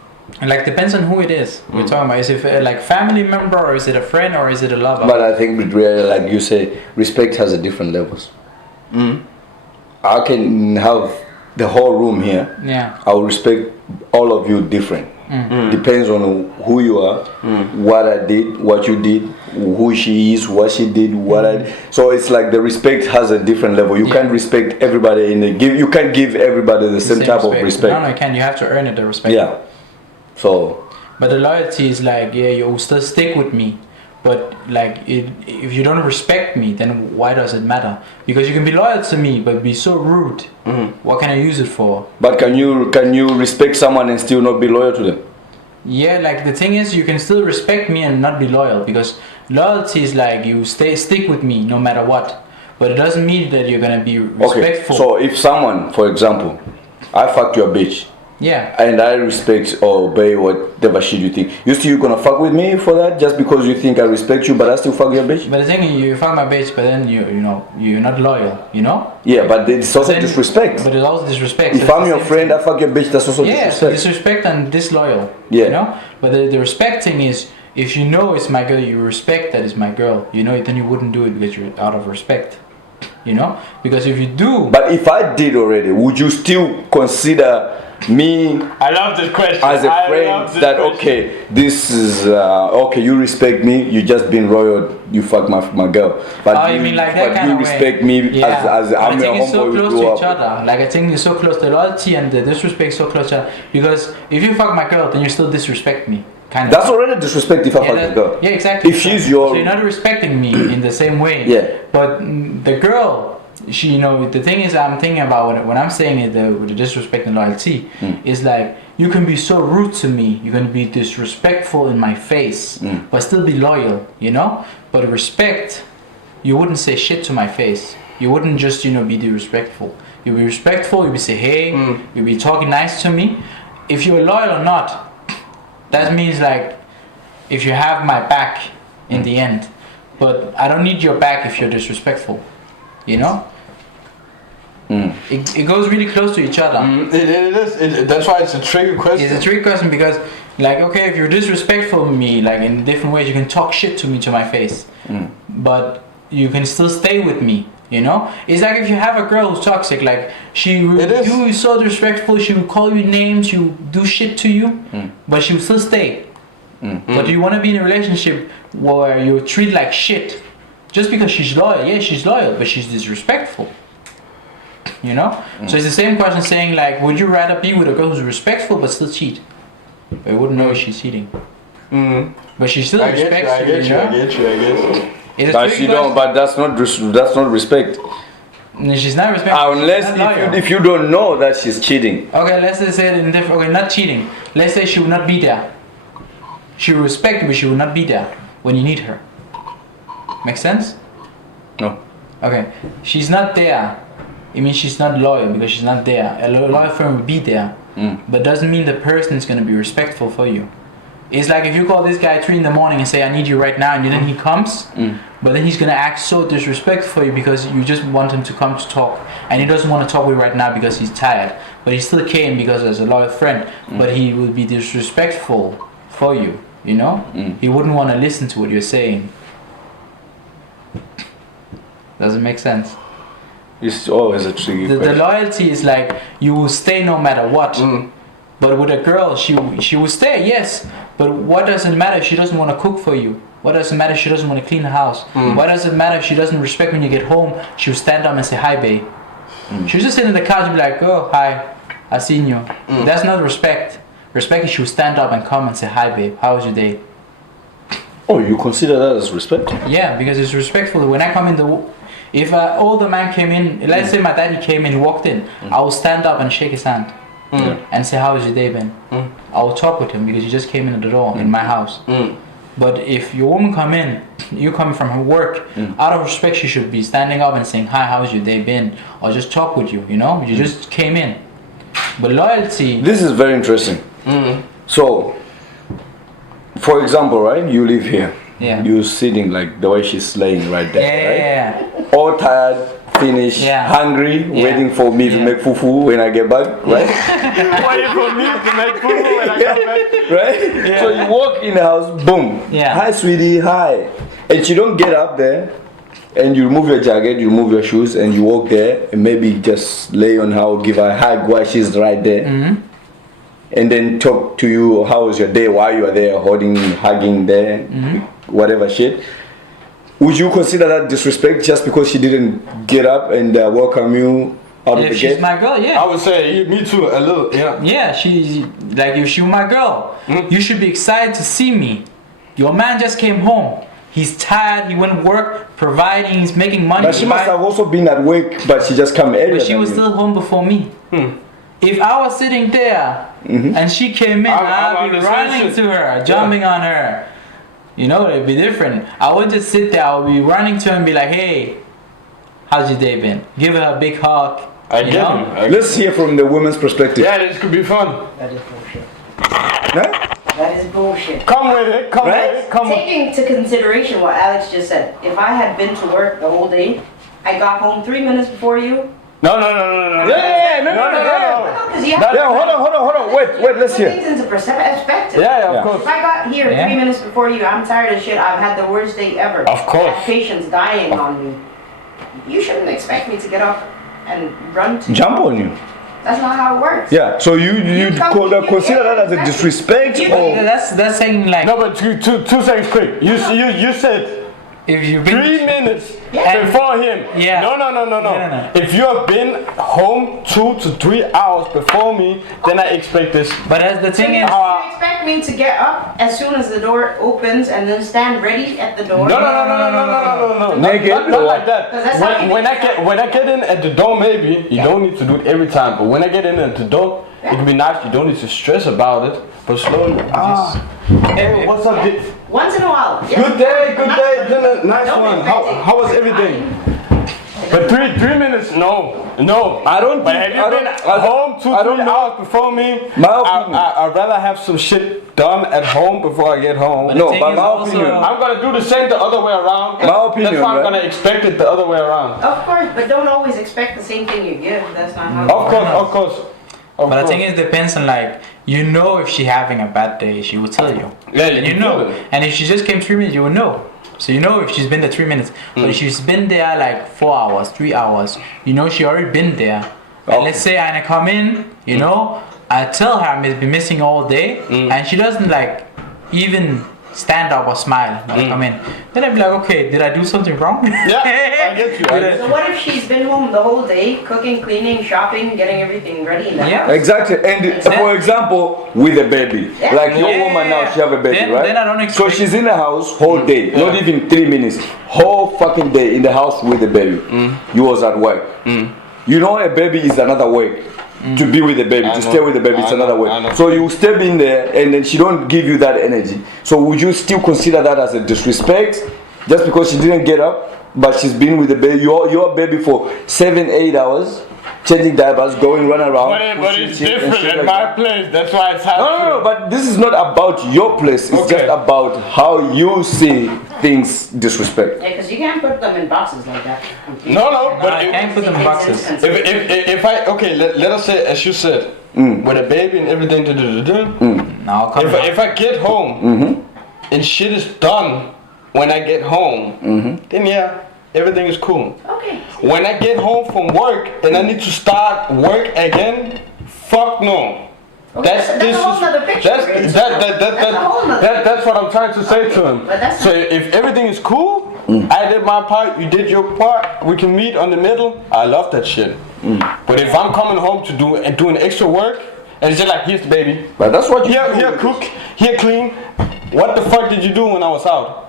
And like depends on who it is. We're talking about is it like family member or is it a friend or is it a lover? But I think with really, like you say, respect has a different levels. I can have the whole room here. Yeah. I will respect all of you different. Depends on who you are, what I did, what you did, who she is, what she did, what I. So it's like the respect has a different level. You can't respect everybody in the give. You can't give everybody the same type of respect. No, you can. You have to earn it. The respect. Yeah. So. But the loyalty is like, yeah, you still stick with me. But like, if you don't respect me, then why does it matter? Because you can be loyal to me, but be so rude. What can I use it for? But can you respect someone and still not be loyal to them? Yeah, like the thing is, you can still respect me and not be loyal because loyalty is like you stick with me no matter what. But it doesn't mean that you're gonna be respectful. Okay. So if someone, for example, I fucked your bitch. Yeah. And I respect or obey whatever shit you think. You still gonna fuck with me for that just because you think I respect you, but I still fuck your bitch? But the thing is, you fuck my bitch, but then you're not loyal, you know? Yeah, but it's also Then- disrespect. But it's also disrespect. If so I'm it's your the same friend, thing. I fuck your bitch, that's also Yeah, so disrespect. disrespect and disloyal. Yeah. You know? But the respect thing is, if you know it's my girl, you respect that it's my girl, you know, then you wouldn't do it because you're out of respect. You know? Because if you do... But if I did already, would you still consider me I love this question. as a I friend love this that question. okay, this is okay, you respect me, you just been royal, you fuck my girl. But Oh, you mean like that but kind you of respect way? me as But I'm I your think it's so homeboy, we close grew to each up. other. Like I think it's so close. The loyalty and the disrespect so close to each other. Because if you fuck my girl, then you still disrespect me. Kind of. That's already disrespect if I fuck your girl. Yeah, exactly. If she's your So you're not respecting me in the same way. Yeah. But the girl, she, you know, the thing is, I'm thinking about when I'm saying it, with the disrespect and loyalty, is like you can be so rude to me, you can be disrespectful in my face, but still be loyal, you know. But respect, you wouldn't say shit to my face. You wouldn't just, you know, be disrespectful. You'd be respectful. You'd be say hey. You'd be talking nice to me. If you're loyal or not, that means like if you have my back in the end. But I don't need your back if you're disrespectful. You know? It goes really close to each other. It is. That's why it's a tricky question. It's a trick question because, like, okay, if you're disrespectful to me, like in different ways, you can talk shit to me to my face, but you can still stay with me. You know, it's like if you have a girl who's toxic, like you is so disrespectful, she will call you names, she will do shit to you, but she will still stay. But do you want to be in a relationship where you treat like shit just because she's loyal? Yeah, she's loyal, but she's disrespectful. You know? So it's the same question saying like, would you rather be with a girl who's respectful but still cheat? But you wouldn't know if she's cheating. But she still I get respects you. I you. get you. It's a But tricky she don't. question. But that's not respect. No, she's not respectful. Unless she's not loyal. if you don't know that she's cheating. Okay, let's say it in different. Okay, not cheating. Let's say she will not be there. She will respect you, but she will not be there when you need her. Make sense? No. Okay, she's not there. It means she's not loyal because she's not there. A loyal friend will be there, but doesn't mean the person is gonna be respectful for you. It's like if you call this guy 3 in the morning and say I need you right now, and then he comes, but then he's gonna act so disrespectful for you because you just want him to come to talk, and he doesn't want to talk with you right now because he's tired. But he still came because as a loyal friend, but he will be disrespectful for you. You know, he wouldn't want to listen to what you're saying. Does it make sense? It's always a tricky The question. loyalty is like you will stay no matter what. But with a girl, she will stay, yes. But what does it matter if she doesn't want to cook for you? What does it matter if she doesn't want to clean the house? What does it matter if she doesn't respect when you get home? She'll stand up and say hi, babe. She'll just sit in the couch and be like, oh, hi, I seen you. That's not respect. Respect is she'll stand up and come and say hi, babe. How was your day? Oh, you consider that as respect? Yeah, because it's respectful. When I come in if an older man came in, let's say my daddy came in, walked in, I will stand up and shake his hand and say, "How has your day been?" I will talk with him because he just came in at the door in my house. But if your woman come in, you coming from her work, out of respect, she should be standing up and saying, "Hi, how's your day been?" Or just talk with you. You know, you just came in. But loyalty. This is very interesting. So, for example, right? You live here. Yeah. You're sitting like the way she's laying right there, right? Yeah. All tired, finished, Yeah. hungry, Yeah. waiting for me to Yeah. make fufu when I get back, right? Waiting for me to make food when I come back. Right? So you walk in the house, boom. Yeah. Hi, sweetie, hi. And you don't get up there and you remove your jacket, you remove your shoes, and you walk there and maybe just lay on her or give her a hug while she's right there. And then talk to you, how was your day while you are there, holding, hugging there, whatever shit. Would you consider that disrespect just because she didn't get up and welcome you out of If the she's gate? my girl, yeah. I would say me too, a little, yeah. Yeah, she's like, if she were my girl, you should be excited to see me. Your man just came home. He's tired. He went to work, providing. He's making money. But she must have also been at work, but she just come earlier. But she than was you. still home before me. If I was sitting there and she came in, I'm I'd on be the same running shit. to her, jumping on her. You know, it'd be different. I would just sit there. I would be running to her and be like, "Hey, how's your day been?" Give her a big hug. I you get know? him. Let's hear from the woman's perspective. Yeah, this could be fun. That is bullshit. Huh? That is bullshit. Come with it, come Right? with it, come with it. Taking into consideration what Alex just said, if I had been to work the whole day, I got home 3 minutes before you. No. Yeah, no. Because you have That- to Yeah, hold on. Wait, let's put hear. things into perspective. Yeah, Yeah. of course. If I got here Yeah. 3 minutes before you, I'm tired as shit. I've had the worst day ever. Of course. I have patients dying on me. You shouldn't expect me to get up and run to Jump on you. That's not how it works. Yeah, so you come- consider that as a disrespect You- or That's saying like, No, but two seconds quick. You said if you've been 3 minutes Yeah. before him. Yeah. No. No. If you have been home 2 to 3 hours before me, then I expect this. But as the So thing you is, expect me to get up as soon as the door opens and then stand ready at the door? No. Naked Not or like that. Because that's how you When I get in at the door, maybe you don't need to do it every time. But when I get in at the door, it can be nice. You don't need to stress about it. But slowly, just. Hey, what's up? Once in a while. Yeah. Good day. Dinner, nice Don't one. expect it. How was everything? But 3 minutes, no. I don't But think- have you I been don't- home 2 I don't 3 know. hours before me? My opinion. I'd rather have some shit done at home before I get home. the No, thing but is my also- opinion. I'm gonna do the same the other way around. My opinion, That's why I'm right? gonna expect it the other way around. Of course, but don't always expect the same thing you give. That's not how Of course. but the thing is, depends on like, you know, if she having a bad day, she will tell you. Yeah, You know. And if she just came 3 minutes, you would know. So you know if she's been there 3 minutes. But if she's been there like 4 hours, 3 hours, you know she already been there. And Okay. let's say I come in, you know, I tell her I'm been missing all day, and she doesn't like even stand up or smile when I come in. Then I'd be like, okay, did I do something wrong? Yeah, I get you. I get So what if she's been home the whole day, cooking, cleaning, shopping, getting everything ready in the Yeah. house? Exactly, and for example, with a baby, Yeah. like your Yeah. woman now, she have a baby, Then- right? then I don't So expect- she's in the house whole day, not even 3 minutes, whole fucking day in the house with the baby. You was at work. You know, a baby is another work. To be with the baby, I to know. stay with the baby, it's I know, another way. I know. So you step in there, and then she don't give you that energy. So would you still consider that as a disrespect, just because she didn't get up, but she's been with the baby, your baby for 7-8 hours, changing diapers, going run around. But pushing it's shit and different shit at like my that. place. That's why it's hard. No, but this is not about your place. It's Okay. just about how you see things disrespect. Yeah, because you can't put them in boxes like that. No, but I can't put them in boxes. if I okay, let us say as you said, with a baby and everything, No, I'll come back. if I get home and shit is done when I get home, then yeah, everything is cool. Okay. When I get home from work and I need to start work again, fuck no. That's a whole nother picture. That's a whole nother That's what I'm trying to say to him. But that's- So if everything is cool, I did my part, you did your part, we can meet on the middle. I love that shit. But if I'm coming home to doing extra work, and it's just like, here's the baby, But that's what you do. here cook, here clean, what the fuck did you do when I was out?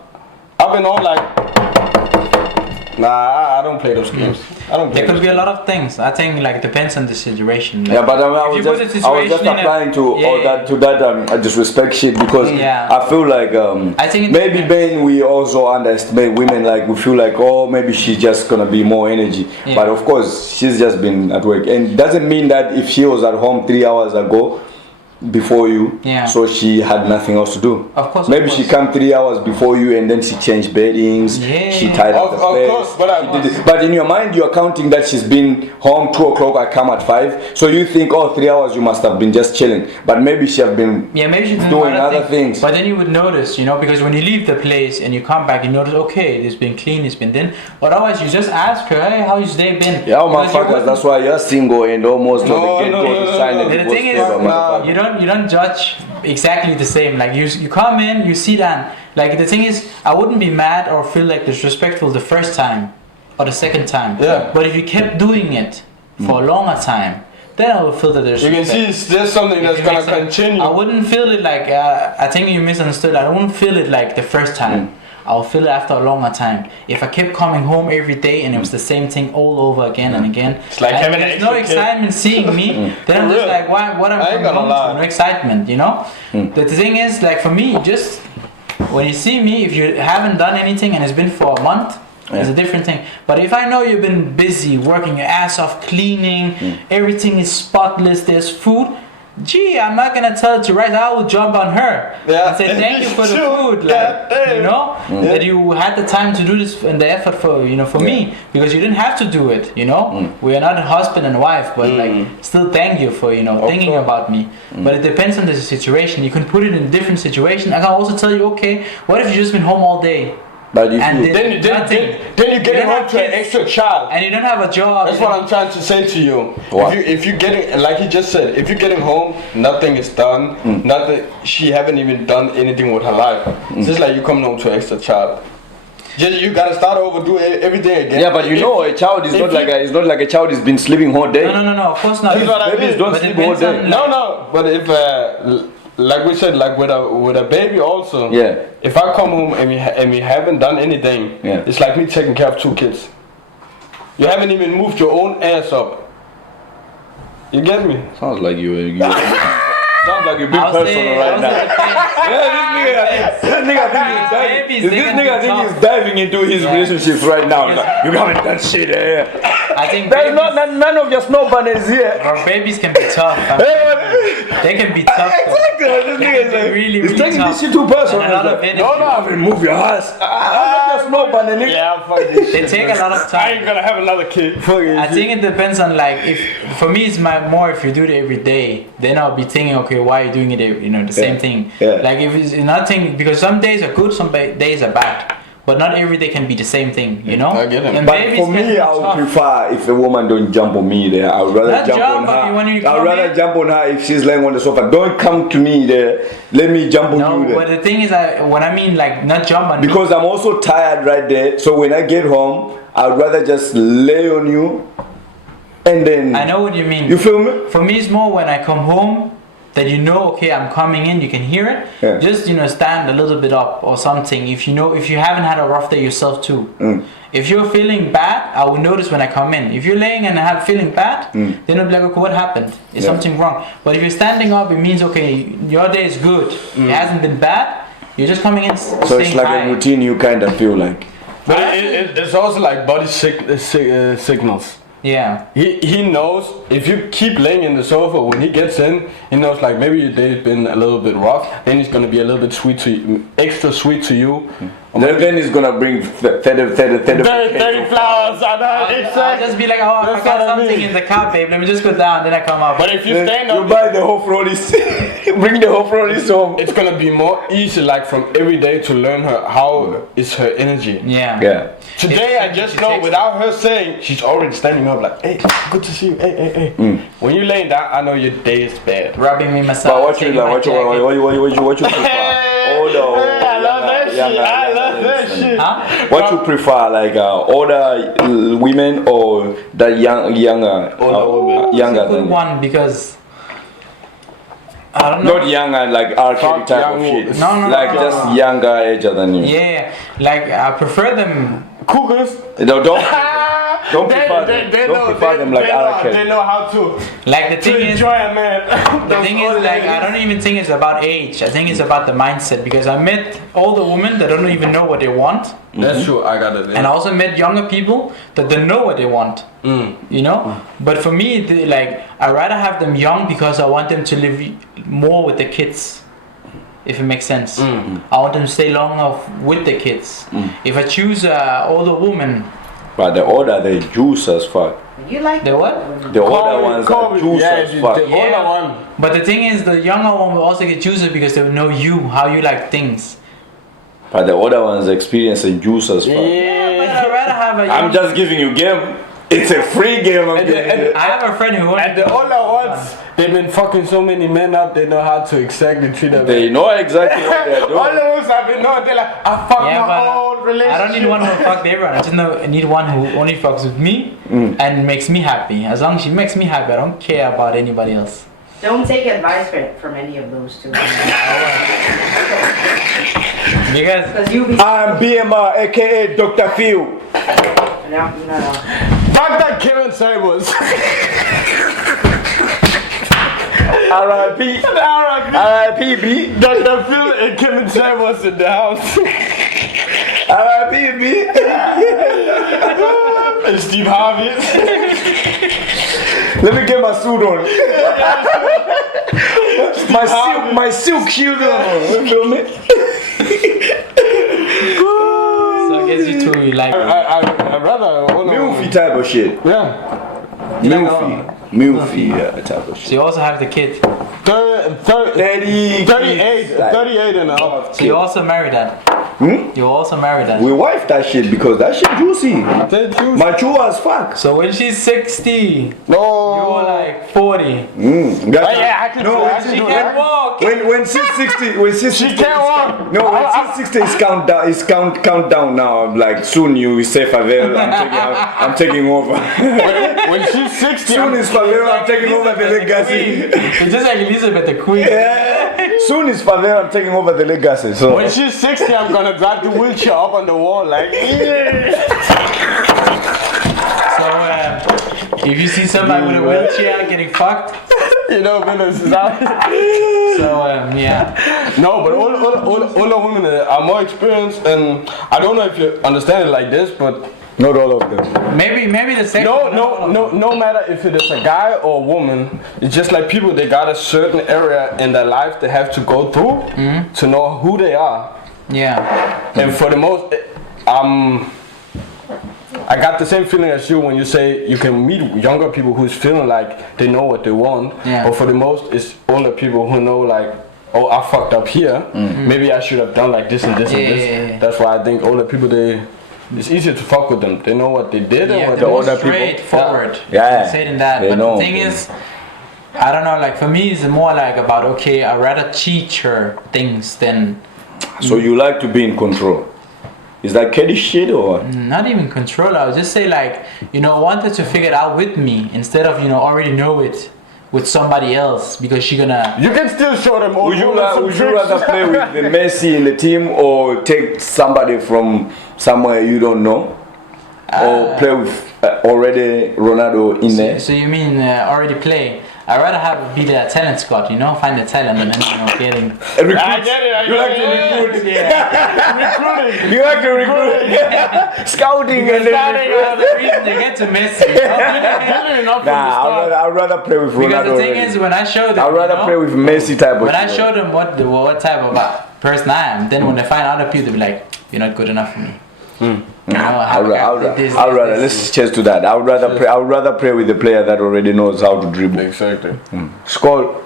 I've been on like, nah, I don't play those games. I don't play There could those be a lot of things. I think like it depends on the situation. Yeah, but I If was you put the just situation in a- applying to yeah, all that to that disrespect shit because Yeah. I feel like I think it maybe depends. Ben we also underestimate women, like we feel like, oh, maybe she's just gonna be more energy, Yeah. but of course she's just been at work, and doesn't mean that if she was at home 3 hours ago before you, Yeah. so she had nothing else to do. Of course, maybe of she course. come 3 hours before you and then she changed beddings, Yeah. she tied up Of- the of place, course, but I she must- did it. But in your mind you're counting that she's been home 2 o'clock, I come at 5, so you think, oh, 3 hours you must have been just chilling, but maybe she have been Yeah, maybe she's doing other things. But then you would notice, you know, because when you leave the place and you come back, you notice, okay, it's been clean, it's been done. But otherwise, you just ask her, hey, how's your day been? Yeah, Because you motherfuckers, wouldn't- that's why you're single and almost on No, the get-go no, to no, sign no, a no. The divorce thing is, paper, motherfucker. you don't judge exactly the same. Like you come in, you sit down. Like the thing is, I wouldn't be mad or feel like disrespectful the first time or the second time. Yeah. But if you kept doing it for a longer time, then I would feel that there's. You can see it's just something that's If it gonna makes sense. continue. I wouldn't feel it like I think you misunderstood. I wouldn't feel it like the first time. I'll feel it after a longer time. If I kept coming home every day and it was the same thing all over again and again, It's like and having an there's no extra kid. excitement seeing me, then I'm For just real. like, why? What am I I ain't coming gonna home to? lie. No excitement, you know. The thing is, like for me, just when you see me, if you haven't done anything and it's been for a month. It's a different thing. But if I know you've been busy working your ass off, cleaning, everything is spotless, there's food, gee, I'm not gonna tell her to write. I will jump on her Yeah. and say thank you for the True. food, Yeah, like damn. you know, that you had the time to do this and the effort for for me because you didn't have to do it. You know, we are not a husband and wife, but like still thank you for thinking course. about me. But it depends on the situation. You can put it in a different situation. I can also tell you, okay, what if you just been home all day? But if And you, then- Then you Nothing. then you get You don't home have to an kids. extra child. And you don't have a job. That's what I'm trying to say to you. What? If you getting, like he just said, if you're getting home, nothing is done. Nothing. She haven't even done anything with her life. It's just like you coming home to an extra child. Just you gotta start over, do everything again. yeah, but you know, a child is if not you- like it's not like a child has been sleeping all day. No, of course not. That's what I Babies mean. don't But sleep it all depends day. on- No, but if like we said, like with a baby also. Yeah. If I come home and we haven't done anything, Yeah. it's like me taking care of 2 kids. You haven't even moved your own ass up. You get me? Sounds like you sounds like you're being I'll personal say- right I'll now. say the thing. Yeah, this nigga Babies, they can be I think tough. he's diving into his relationships right now. He's like, you haven't done shit. I think There's babies, none of your snow bunnies here. or babies can be tough. They can be tough. Exactly. This They nigga can is be like, really, he's really taking tough. this shit too personal. And a lot He's of like, energy. no, I will move your ass. I'm not your snow bunny, nigga. Yeah, fuck this They shit, take man. a lot of time. I ain't gonna have another kid. Fuck it. I think it depends on like if for me it's more if you do it every day, then I'll be thinking, okay, why are you doing it the same thing. Yeah. Like if it's nothing, because some days are good, some days are bad, but not every day can be the same thing, you know. I get it. And But babies for can me, be I would tough. prefer if a woman don't jump on me there. I would rather Not jump jump, on but when you her. I would come rather in- jump on her if she's laying on the sofa. Don't come to me there. Let me jump on No, you but there. the thing is, when I mean like not jump on me, Because I'm also tired right there. So when I get home, I'd rather just lay on you and then. I know what you mean. You feel me? For me, it's more when I come home that okay, I'm coming in, you can hear it. Yeah. Just stand a little bit up or something. If you haven't had a rough day yourself too. If you're feeling bad, I will notice when I come in. If you're laying and feeling bad, then I'll be like, okay, what happened? Is Yeah. something wrong? But if you're standing up, it means okay, your day is good. It hasn't been bad. You're just coming in. So it's like a routine you kind of feel like. But it's also like body signals. Yeah. He knows if you keep laying in the sofa, when he gets in, he knows like maybe your day's been a little bit rough, then he's gonna be a little bit sweet to you, extra sweet to you. Then he's gonna bring 30 flowers and I'll just be like, oh, I That's forgot what I something mean. in the car, babe. Let me just go down, then I come up. But if you stand You up, buy the whole Frolies. Bring the whole Frolies home. it's gonna be more easy, like from every day, to learn her how is her energy. Yeah. Yeah. Today I just know without her saying, she's already standing up like, hey, good to see you. Hey. When you laying down, I know your day is bad. Rubbing me massage. But what you taking like? my What you prefer? Older or I love that younger, shit. I younger love that than- shit. Huh? What you prefer, like older women or the younger Older women. younger Good than you? one because I don't know. Not younger, like arcade type of young- shit. No, like no. just younger age than you. Yeah, like I prefer them. Cougars. No, don't prefer them. Don't prefer them like they arcade. know how to Like the thing is, enjoy a man. the thing is, like I don't even think it's about age. I think it's about the mindset because I met older women that don't even know what they want, That's true. I got it. and I also met younger people that don't know what they want. You know, but for me, like I rather have them young because I want them to live more with the kids. If it makes sense, I want them to stay longer with the kids. If I choose an older woman, But the older they juice as fuck. You like the what? The older ones are juice as fuck. The older one. But the thing is, the younger one will also get juicy because they will know you, how you like things. But the older ones experience and juice as fuck. Yeah, but I'd rather have a young. I'm just giving you game. It's a free game. I'm giving you. I have a friend who And the older ones, they've been fucking so many men up. They know how to exactly treat them. They know exactly what they're doing. All the ones have been know. They're like, I fucked Yeah, my but old relationship. I don't need one who fucks everyone. I just know I need one who only fucks with me and makes me happy. As long as she makes me happy, I don't care about anybody else. Don't take advice from any of those two. Because Because you be. I'm BMR, aka Dr. Phil. No. Fuck that Kevin Sabers. R.I.P. R.I.P. B. Dr. Phil and Kevin Sabers in the house. R.I.P. B. And Steve Harvey. Let me get my suit on. my silk shield on. You feel me? so I guess you two you like. I'd rather. Milfy type of shit. Yeah. Milfy type of So shit. you also have the kid. 38 and a half. So you also married that. You also married that. We wife that shit because that shit juicy. Mature as fuck. So when she's 60, No. you're like 40. I can No, do when that. She can't walk. When she's 60, when she's 60, can't walk. No, when she's 60, it's countdown. It's countdown now. Like soon you say Favel. I'm taking over. When she's 60, Soon is Favel. I'm taking over the legacy. It's just like Elizabeth the Queen. Yeah. Soon is Favel. I'm taking over the legacy. So when she's 60, I'm gonna drive the wheelchair up on the wall like. So if you see somebody with a wheelchair getting fucked, You know, Venus is out. so yeah. No, but older women are more experienced, and I don't know if you understand it like this, but not all of them. Maybe the second. no matter if it is a guy or a woman, it's just like people, they got a certain area in their life they have to go through to know who they are. Yeah. And for the most, I got the same feeling as you when you say you can meet younger people who's feeling like they know what they want. Yeah. But for the most, it's older people who know like, oh, I fucked up here. Maybe I should have done like this and this and this. Yeah. That's why I think older people, it's easier to fuck with them. They know what they did and Yeah, what they're they more older people. straightforward. Yeah. Saying that, They but know. the thing is, I don't know. Like for me, it's more like about okay, I'd rather teach her things than So you like to be in control. Is that kiddy shit or? not even control. I would just say like wanted to figure it out with me instead of already know it with somebody else because she gonna. You can still show them old Would you, women some would you tricks. rather play with the Messi in the team or take somebody from somewhere you don't know? Or play with already Ronaldo in there? So you mean already play? I'd rather be the talent scout, find the talent and then get him. Recruit. I get it. You like to recruit. Recruiting. You like to recruit. Scouting and then That's the reason they get to Messi. Nah, I'd rather play with Ronaldo. Because the thing already. is, when I show them, I'd rather play with Messi type of when I shit. show them what type of person I am, then when they find other people, they be like, "You're not good enough for me." I'd rather let's change to that. I would rather play with the player that already knows how to dribble. Exactly. Score.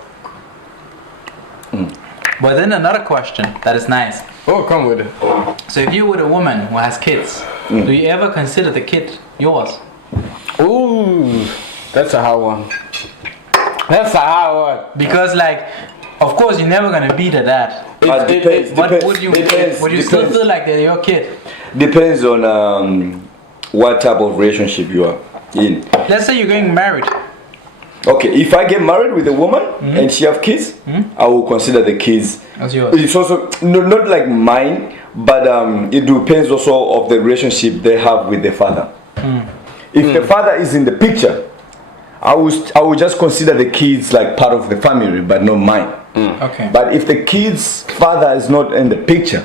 But then another question that is nice. Oh, come with it. So if you're with a woman who has kids, do you ever consider the kid yours? Ooh, that's a hard one. That's a hard one. Because of course you're never gonna beat her dad. But depends. But depends, would you depends, still depends. feel like they're your kid? Depends on what type of relationship you are in. Let's say you're getting married. Okay, if I get married with a woman and she have kids, I will consider the kids. That's yours. It's also not like mine, but it depends also of the relationship they have with the father. If the father is in the picture, I will just consider the kids like part of the family, but not mine. Okay. But if the kid's father is not in the picture,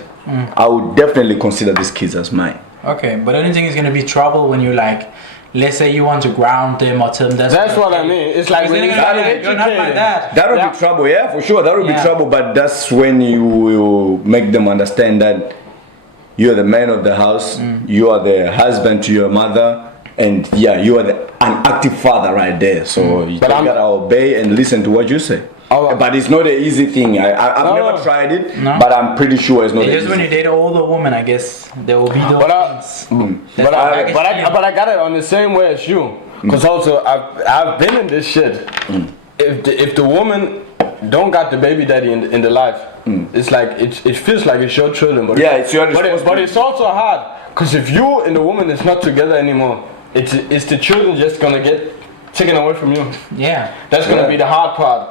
I would definitely consider these kids as mine. Okay, but I don't think it's gonna be trouble when you like, let's say you want to ground them or tell them That's what I mean. It's like when you're not my dad. That would be trouble, yeah, for sure. That would be Yeah. trouble, but that's when you will make them understand that you're the man of the house, you are the husband to your mother, and yeah, you are an active father right there. So you But I'm- gotta obey and listen to what you say. Oh, But it's not an easy thing. I've No, never no. tried it, No. but I'm pretty sure it's not. It's an just easy when you date an older woman, I guess there will be those But things. But That's but I got it on the same way as you. Cause also I've been in this shit. If the woman don't got the baby daddy in the life, it's like it feels like it's your children. But Yeah, it's your but responsibility. it's also hard. Cause if you and the woman is not together anymore, it's the children just gonna get taken away from you. Yeah. That's gonna be the hard part.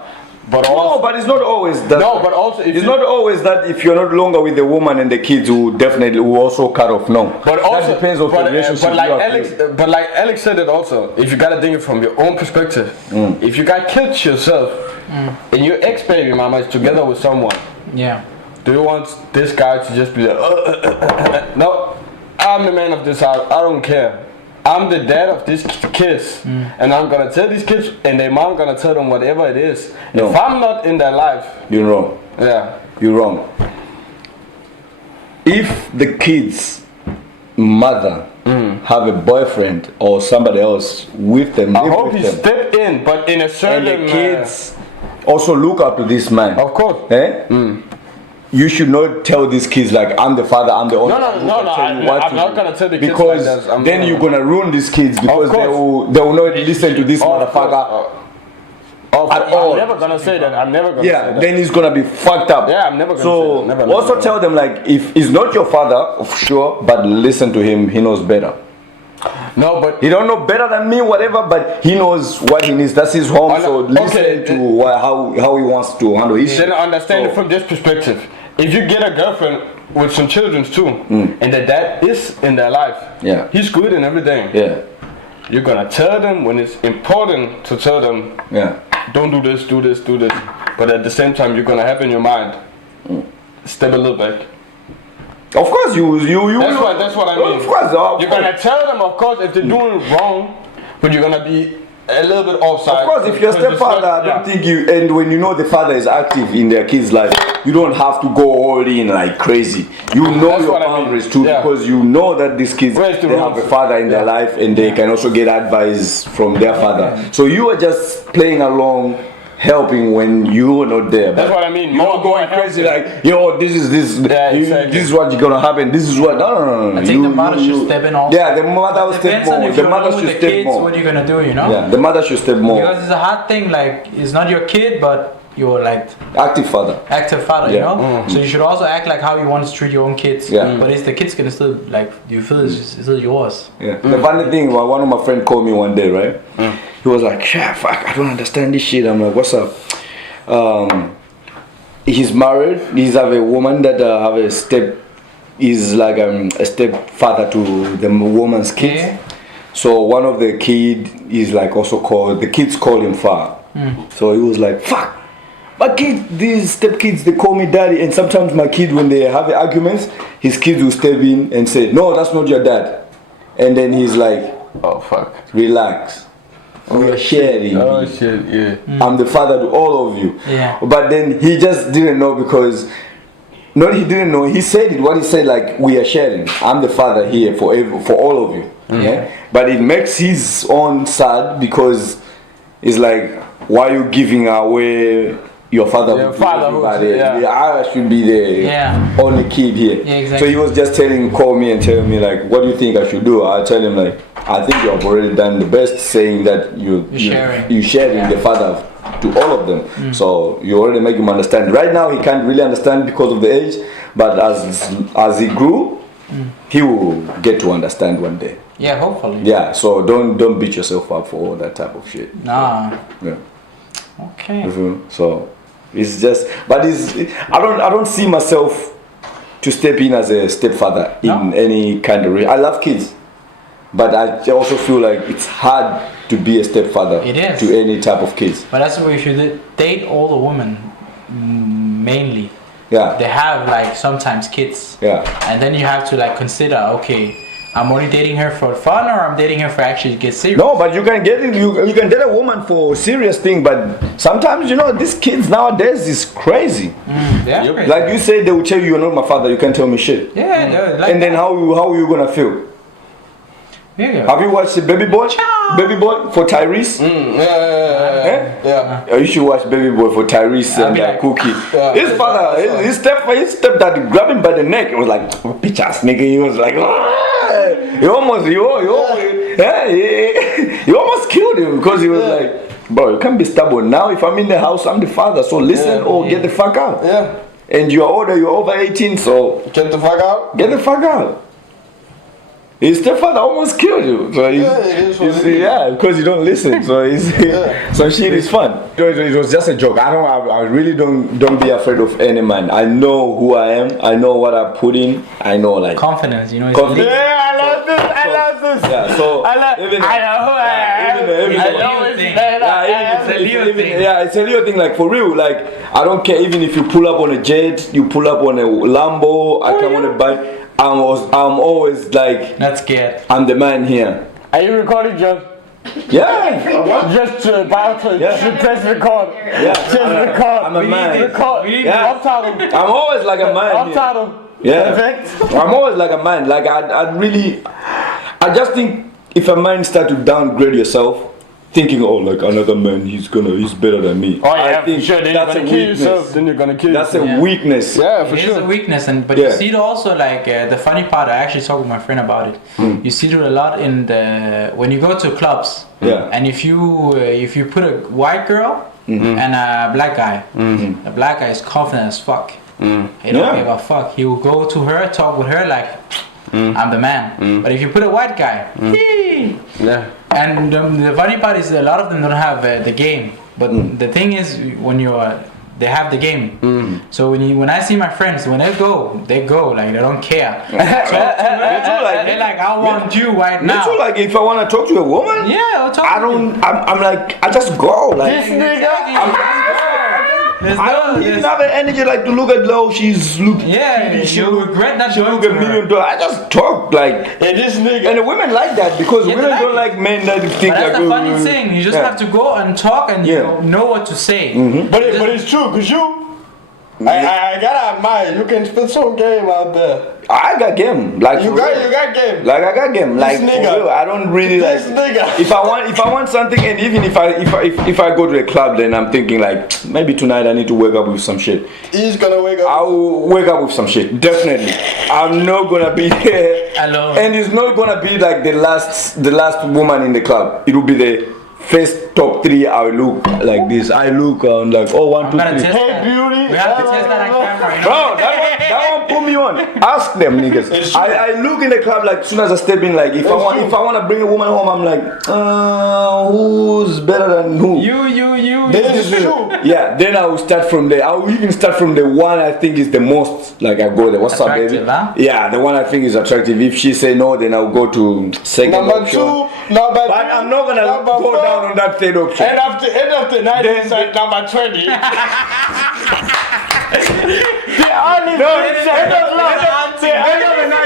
But No, also but it's not always that. no, but also if It's you, not always that if you're not longer with the woman and the kids will definitely will also cut off. No, But also, that depends on the relationship. but like you have Alex, with. but like Alex said it also. If you gotta think it from your own perspective, if you got kids yourself, and your ex baby mama is together with someone, Yeah. do you want this guy to just be like, no, I'm the man of this house. I don't care. I'm the dad of these kids, and I'm gonna tell these kids, and their mom gonna tell them whatever it is. No. If I'm not in their life, You're wrong. yeah, You're wrong. If the kid's mother have a boyfriend or somebody else with them, I live hope with he them, step in, but in a and certain the kids also look up to this man. of course. Eh? You should not tell these kids like I'm the father, I'm the only No, one who no, can no, tell you what I'm to not do. gonna tell the kids because like that. I'm then not. you're gonna ruin these kids because course. they will not listen to this Of motherfucker. course. At all. I'm never gonna say that. I'm never gonna say Yeah, that. then he's gonna be fucked up. Yeah, I'm never gonna so say that. Never, also never. tell them like if he's not your father, for sure, but listen to him. He knows better. No, but He don't know better than me, whatever, but he knows what he needs. That's his home. I So know. listen Okay, to how he wants to handle his shit. then understand So- it from this perspective. If you get a girlfriend with some children too, and the dad is in their life, Yeah. he's good and everything. Yeah, You're gonna tell them when it's important to tell them, yeah. don't do this, do this, do this. But at the same time, you're gonna have in your mind, step a little back. Of course, you. That's what I mean. Of course, You're gonna tell them, of course, if they're doing wrong, but you're gonna be a little bit offside. Of course, if you're a Because it's stepfather, not- I don't think you. And when you know the father is active in their kid's life, you don't have to go all in like crazy. You know That's your what I mean. boundaries too, Yeah. because you know that these kids Where's the they have a rules? father in their life, and they can also get advice from their father. So you are just playing along, helping when you are not there. That's But what I mean. You're More going helping. crazy like, yo, this is this. Yeah, you- exactly. This is what's gonna happen. This is what. No. I think the mother should step in also. Yeah, the mother will step Depends on more. if The you're mother alone with should the step kids, more. what are you gonna do, you know? Yeah, the mother should step more. Because it's a hard thing, like, it's not your kid, but you're like Active father. active father, Yeah. you know? So you should also act like how you want to treat your own kids. Yeah. But is the kids gonna still, like, do you feel it's still yours? Yeah. The funny thing, one of my friends called me one day, right? He was like, "Yeah, fuck, I don't understand this shit." I'm like, "What's up?" He's married. He's have a woman that have a step. Is like a stepfather to the woman's kids. Okay. So one of the kid is like also called. The kids call him father. So he was like, "Fuck." My kid, these step kids, they call me daddy, and sometimes my kid, when they have arguments, his kids will step in and say, "No, that's not your dad," and then he's like, Oh fuck. "Relax, we are sharing. Oh shit, yeah. I'm the father to all of you." Yeah. But then he just didn't know because, not he didn't know. He said it. What he said, like, we are sharing. I'm the father here for all of you. Yeah. But it makes his own sad because it's like, why are you giving away your fatherhood Yeah, to fatherhood, everybody? yeah. I should be the Yeah. only kid here. Yeah, exactly. So he was just call me and telling me like, what do you think I should do? I tell him like, I think you have already done the best, saying that you're sharing Yeah. the father to all of them. So you already make him understand. Right now he can't really understand because of the age, but as he grew, he will get to understand one day. Yeah, hopefully. Yeah, so don't beat yourself up for all that type of shit. Nah. Yeah. Okay. You feel? So it's just, but I don't see myself to step in as a stepfather in No. any kind of. I love kids, but I also feel like it's hard to be a stepfather It is. to any type of kids. But that's why you should date all the women, mainly. Yeah, They have like sometimes kids, yeah. and then you have to like consider, okay, I'm only dating her for fun, or I'm dating her for actually get serious. No, but you can get it. You can date a woman for serious thing, but sometimes these kids nowadays is crazy. Yeah. Crazy. Like you say, they will tell you you're not my father. You can't tell me shit. Yeah. they're Like And then how are you gonna feel? Yeah. Have you watched Baby Boy? Baby Boy for Tyrese? Yeah. You should watch Baby Boy for Tyrese and be like, Cookie. Yeah. His father, his stepdad grabbed him by the neck and was like, oh, bitch ass nigga. He was like, he almost killed him because he was like, bro, you can't be stubborn. Now if I'm in the house, I'm the father, so listen or get the fuck out. Yeah. And you're older, you're over 18, so Get the fuck out. get the fuck out. His stepfather almost killed you. So he's, Yeah, it is what he's- it is. yeah, because you don't listen. So so shit is fun. It was just a joke. I really don't be afraid of any man. I know who I am. I know what I put in. I know like Confidence, it's confidence. Yeah, I love this. I love this. Yeah, so I know who I am. even- I know it's thing. better. Yeah, it's a Leo thing. Like for real, like I don't care even if you pull up on a jet, you pull up on a Lambo, I come on a bike. I'm always like not scared. I'm the man here. Are you recording, John? Yeah, Just about to press record. yeah. Just record. I'm a man. Record. Yeah. Subtitle. I'm always like a man. Here. Subtitle. Yeah. Perfect. I'm always like a man. Like I just think if a man start to downgrade yourself, thinking like another man, he's better than me. Oh yeah, I think for sure. Then that's you're a gonna kill weakness. yourself. Then you're gonna kill That's a Yeah. weakness. Yeah, for It is sure. a weakness, but Yeah. you see it also like the funny part. I actually talked with my friend about it. You see it a lot in when you go to clubs. Yeah. And if you put a white girl and a black guy, the black guy is confident as fuck. He don't Yeah. give a fuck. He will go to her, talk with her like, I'm the man. But if you put a white guy, Yeah. and the funny part is a lot of them don't have the game. But the thing is, when they have the game. So when I see my friends, when they go like they don't care. So they're like, I want you right Me now. too. Like if I want to talk to a woman, Yeah, I'll talk I to you. don't. I'm like I just go. Like This nigga. There's I no- don't even there's- have the energy like to look at low. She's look. Yeah, pretty, she you look. regret not She going look to $1 her. million. I just talk like. And this nigga. And the women like that because Yeah, they women like don't it. like men that think But like. that's the funny thing. You just yeah. have to go and talk, and Yeah. you know what to say. But it's true, cause I gotta admire you can spit some game out there. I got game. Like You for got real. game. Like I got game. Like for nigga. real, I don't really like. This nigga. If I want something, and even if I go to a club, then I'm thinking like maybe tonight I need to wake up with some shit. He's gonna wake up. I'll wake up with some shit. Definitely. I'm not gonna be there Alone. and it's not gonna be like the last woman in the club. It will be the first top 3. I look like this. I look like 1, I'm 2, gonna 3. test Hey, that. beauty. We have to test that on camera. You know? Bro, that one put me on. Ask them niggas. I look in the club like soon as I step in, like if I want to bring a woman home, I'm like, who's better than who? You. This is true. Yeah, then I will start from there. I will even start from the one I think is the most, like I go there. What's up, baby? Attractive, huh? Yeah, the one I think is attractive. If she say no, then I'll go to second Number option. 2, number 3. But I'm not gonna number go 4, down on that third option. End of the night, Then- it's like number 20. The only No, thing end that- of the night,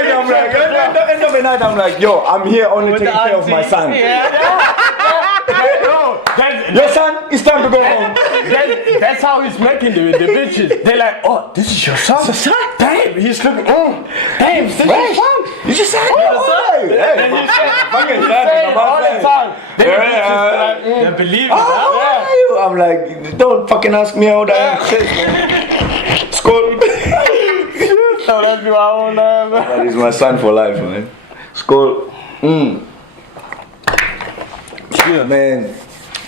I'm like, end of the night, I'm like, yo, I'm here only taking care of my son. No, that's- Your son, it's time to go home. That's how he's making the bitches. They're like, oh, this is your son? Damn, he's looking, damn, this is your son? You just said, hey, Then you say, fucking you son, say I'm it all the saying. time. Then the bitches Yeah. like, They believe it. Oh, huh? how are you? I'm like, don't fucking ask me how that is. Skull. so that's my own That is my son for life, man. Skull. Yeah, man.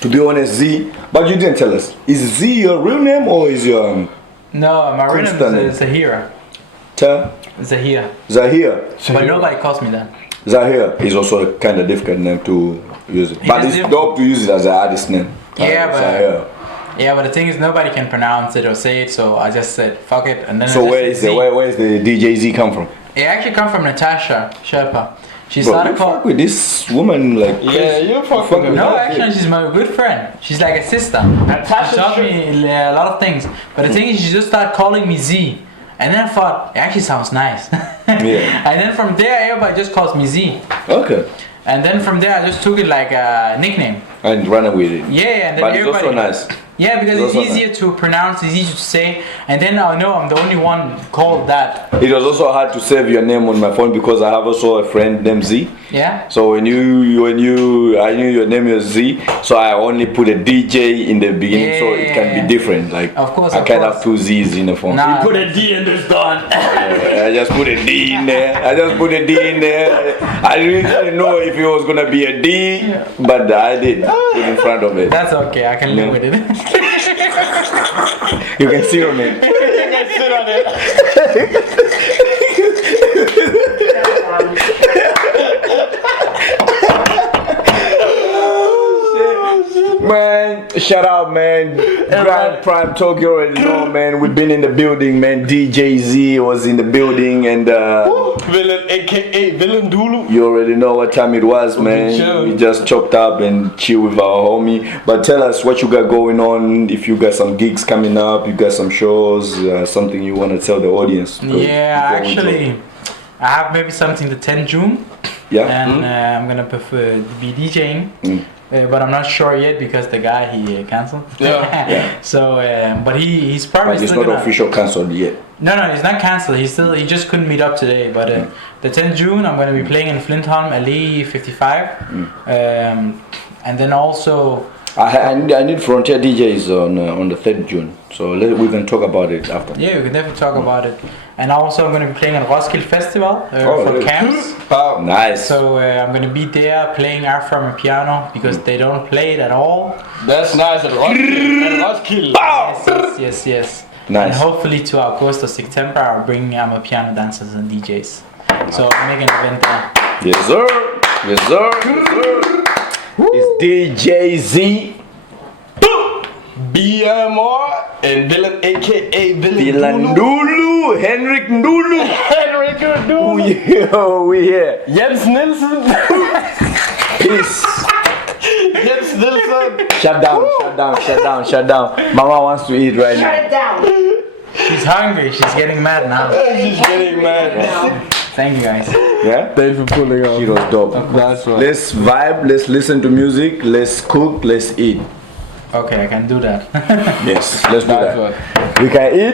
To be honest, Z. But you didn't tell us. Is Z your real name or is your No, my real name Constant. is Zahira. Ta? Zahir. Zahir? But nobody calls me that. Zahir is also a kind of difficult name to use it. But it's dope to use it as an artist name. Yeah, but Zahir. yeah, but the thing is, nobody can pronounce it or say it, so I just said fuck it, and then. So where is the DJ Z come from? It actually come from Natasha Sherpa. She Bro, started you fuck with this woman like Yeah, you fuck with her. No, actually, she's my good friend. She's like a sister. She taught me a lot of things. But the thing is, she just started calling me Z. And then I thought, it actually sounds nice. Yeah. And then from there, everybody just calls me Z. Okay. And then from there, I just took it like a nickname. And run with it. Yeah, and then But it's everybody. also nice. Yeah, because It's it's also easier to pronounce, it's easier to say. And then I know I'm the only one called that. It was also hard to save your name on my phone because I have also a friend named Z. Yeah? So I knew your name was Z, so I only put a DJ in the beginning, so it can be different. Like Of course, I of can't course. have two Z's in the phone. Nah. Put a D in this done. I just put a D in there. I didn't know if it was gonna be a D, but I did put in front of it. That's okay, I can live with it. You can sit on it. Man, shout out, man. Grand Prime Tokyo already know, man. We've been in the building, man. DJ Z was in the building, and Villain, aka Villain Dulu. you already know what time it was, man. chill. We just chopped up and chill with our homie. But tell us what you got going on. If you got some gigs coming up, you got some shows, something you want to tell the audience. Yeah, Before we actually, I have maybe something the 10th June. talk. Yeah. And I'm gonna prefer to be DJing. But I'm not sure yet because the guy he canceled. Yeah. So, but he's probably But it's still not gonna. official cancelled yet. No, he's not cancelled. He just couldn't meet up today. But the 10th June, I'm gonna be playing in Flintholm, LE 55, and then also. I need Frontier DJs on the 3rd June, so we can talk about it after. Yeah, we can definitely talk about it. And also, I'm gonna be playing at Roskilde Festival for really? camps. Nice. So I'm gonna be there playing Afro piano because they don't play it at all. That's nice at Roskilde. Yes. Nice. And hopefully to August or September, I'll bring my piano dancers and DJs. So make an event there. Yes, sir. Yes, sir. Yes, sir. It's DJ Z. BMR and Villain, aka Villain Dulu. Dilandulu, Henrik Ndulu. Henrik Dulu. We here. Jens Nilsson. Peace. Jens Nilsson. Shut down. Mama wants to eat right Shut now. it down. She's hungry. She's getting mad now. She's getting mad. Thank you guys. Yeah? Thanks for pulling up. It was dope. That's right. Let's vibe, let's listen to music, let's cook, let's eat. Okay, I can do that. Yes, let's do That's that. right. We can eat.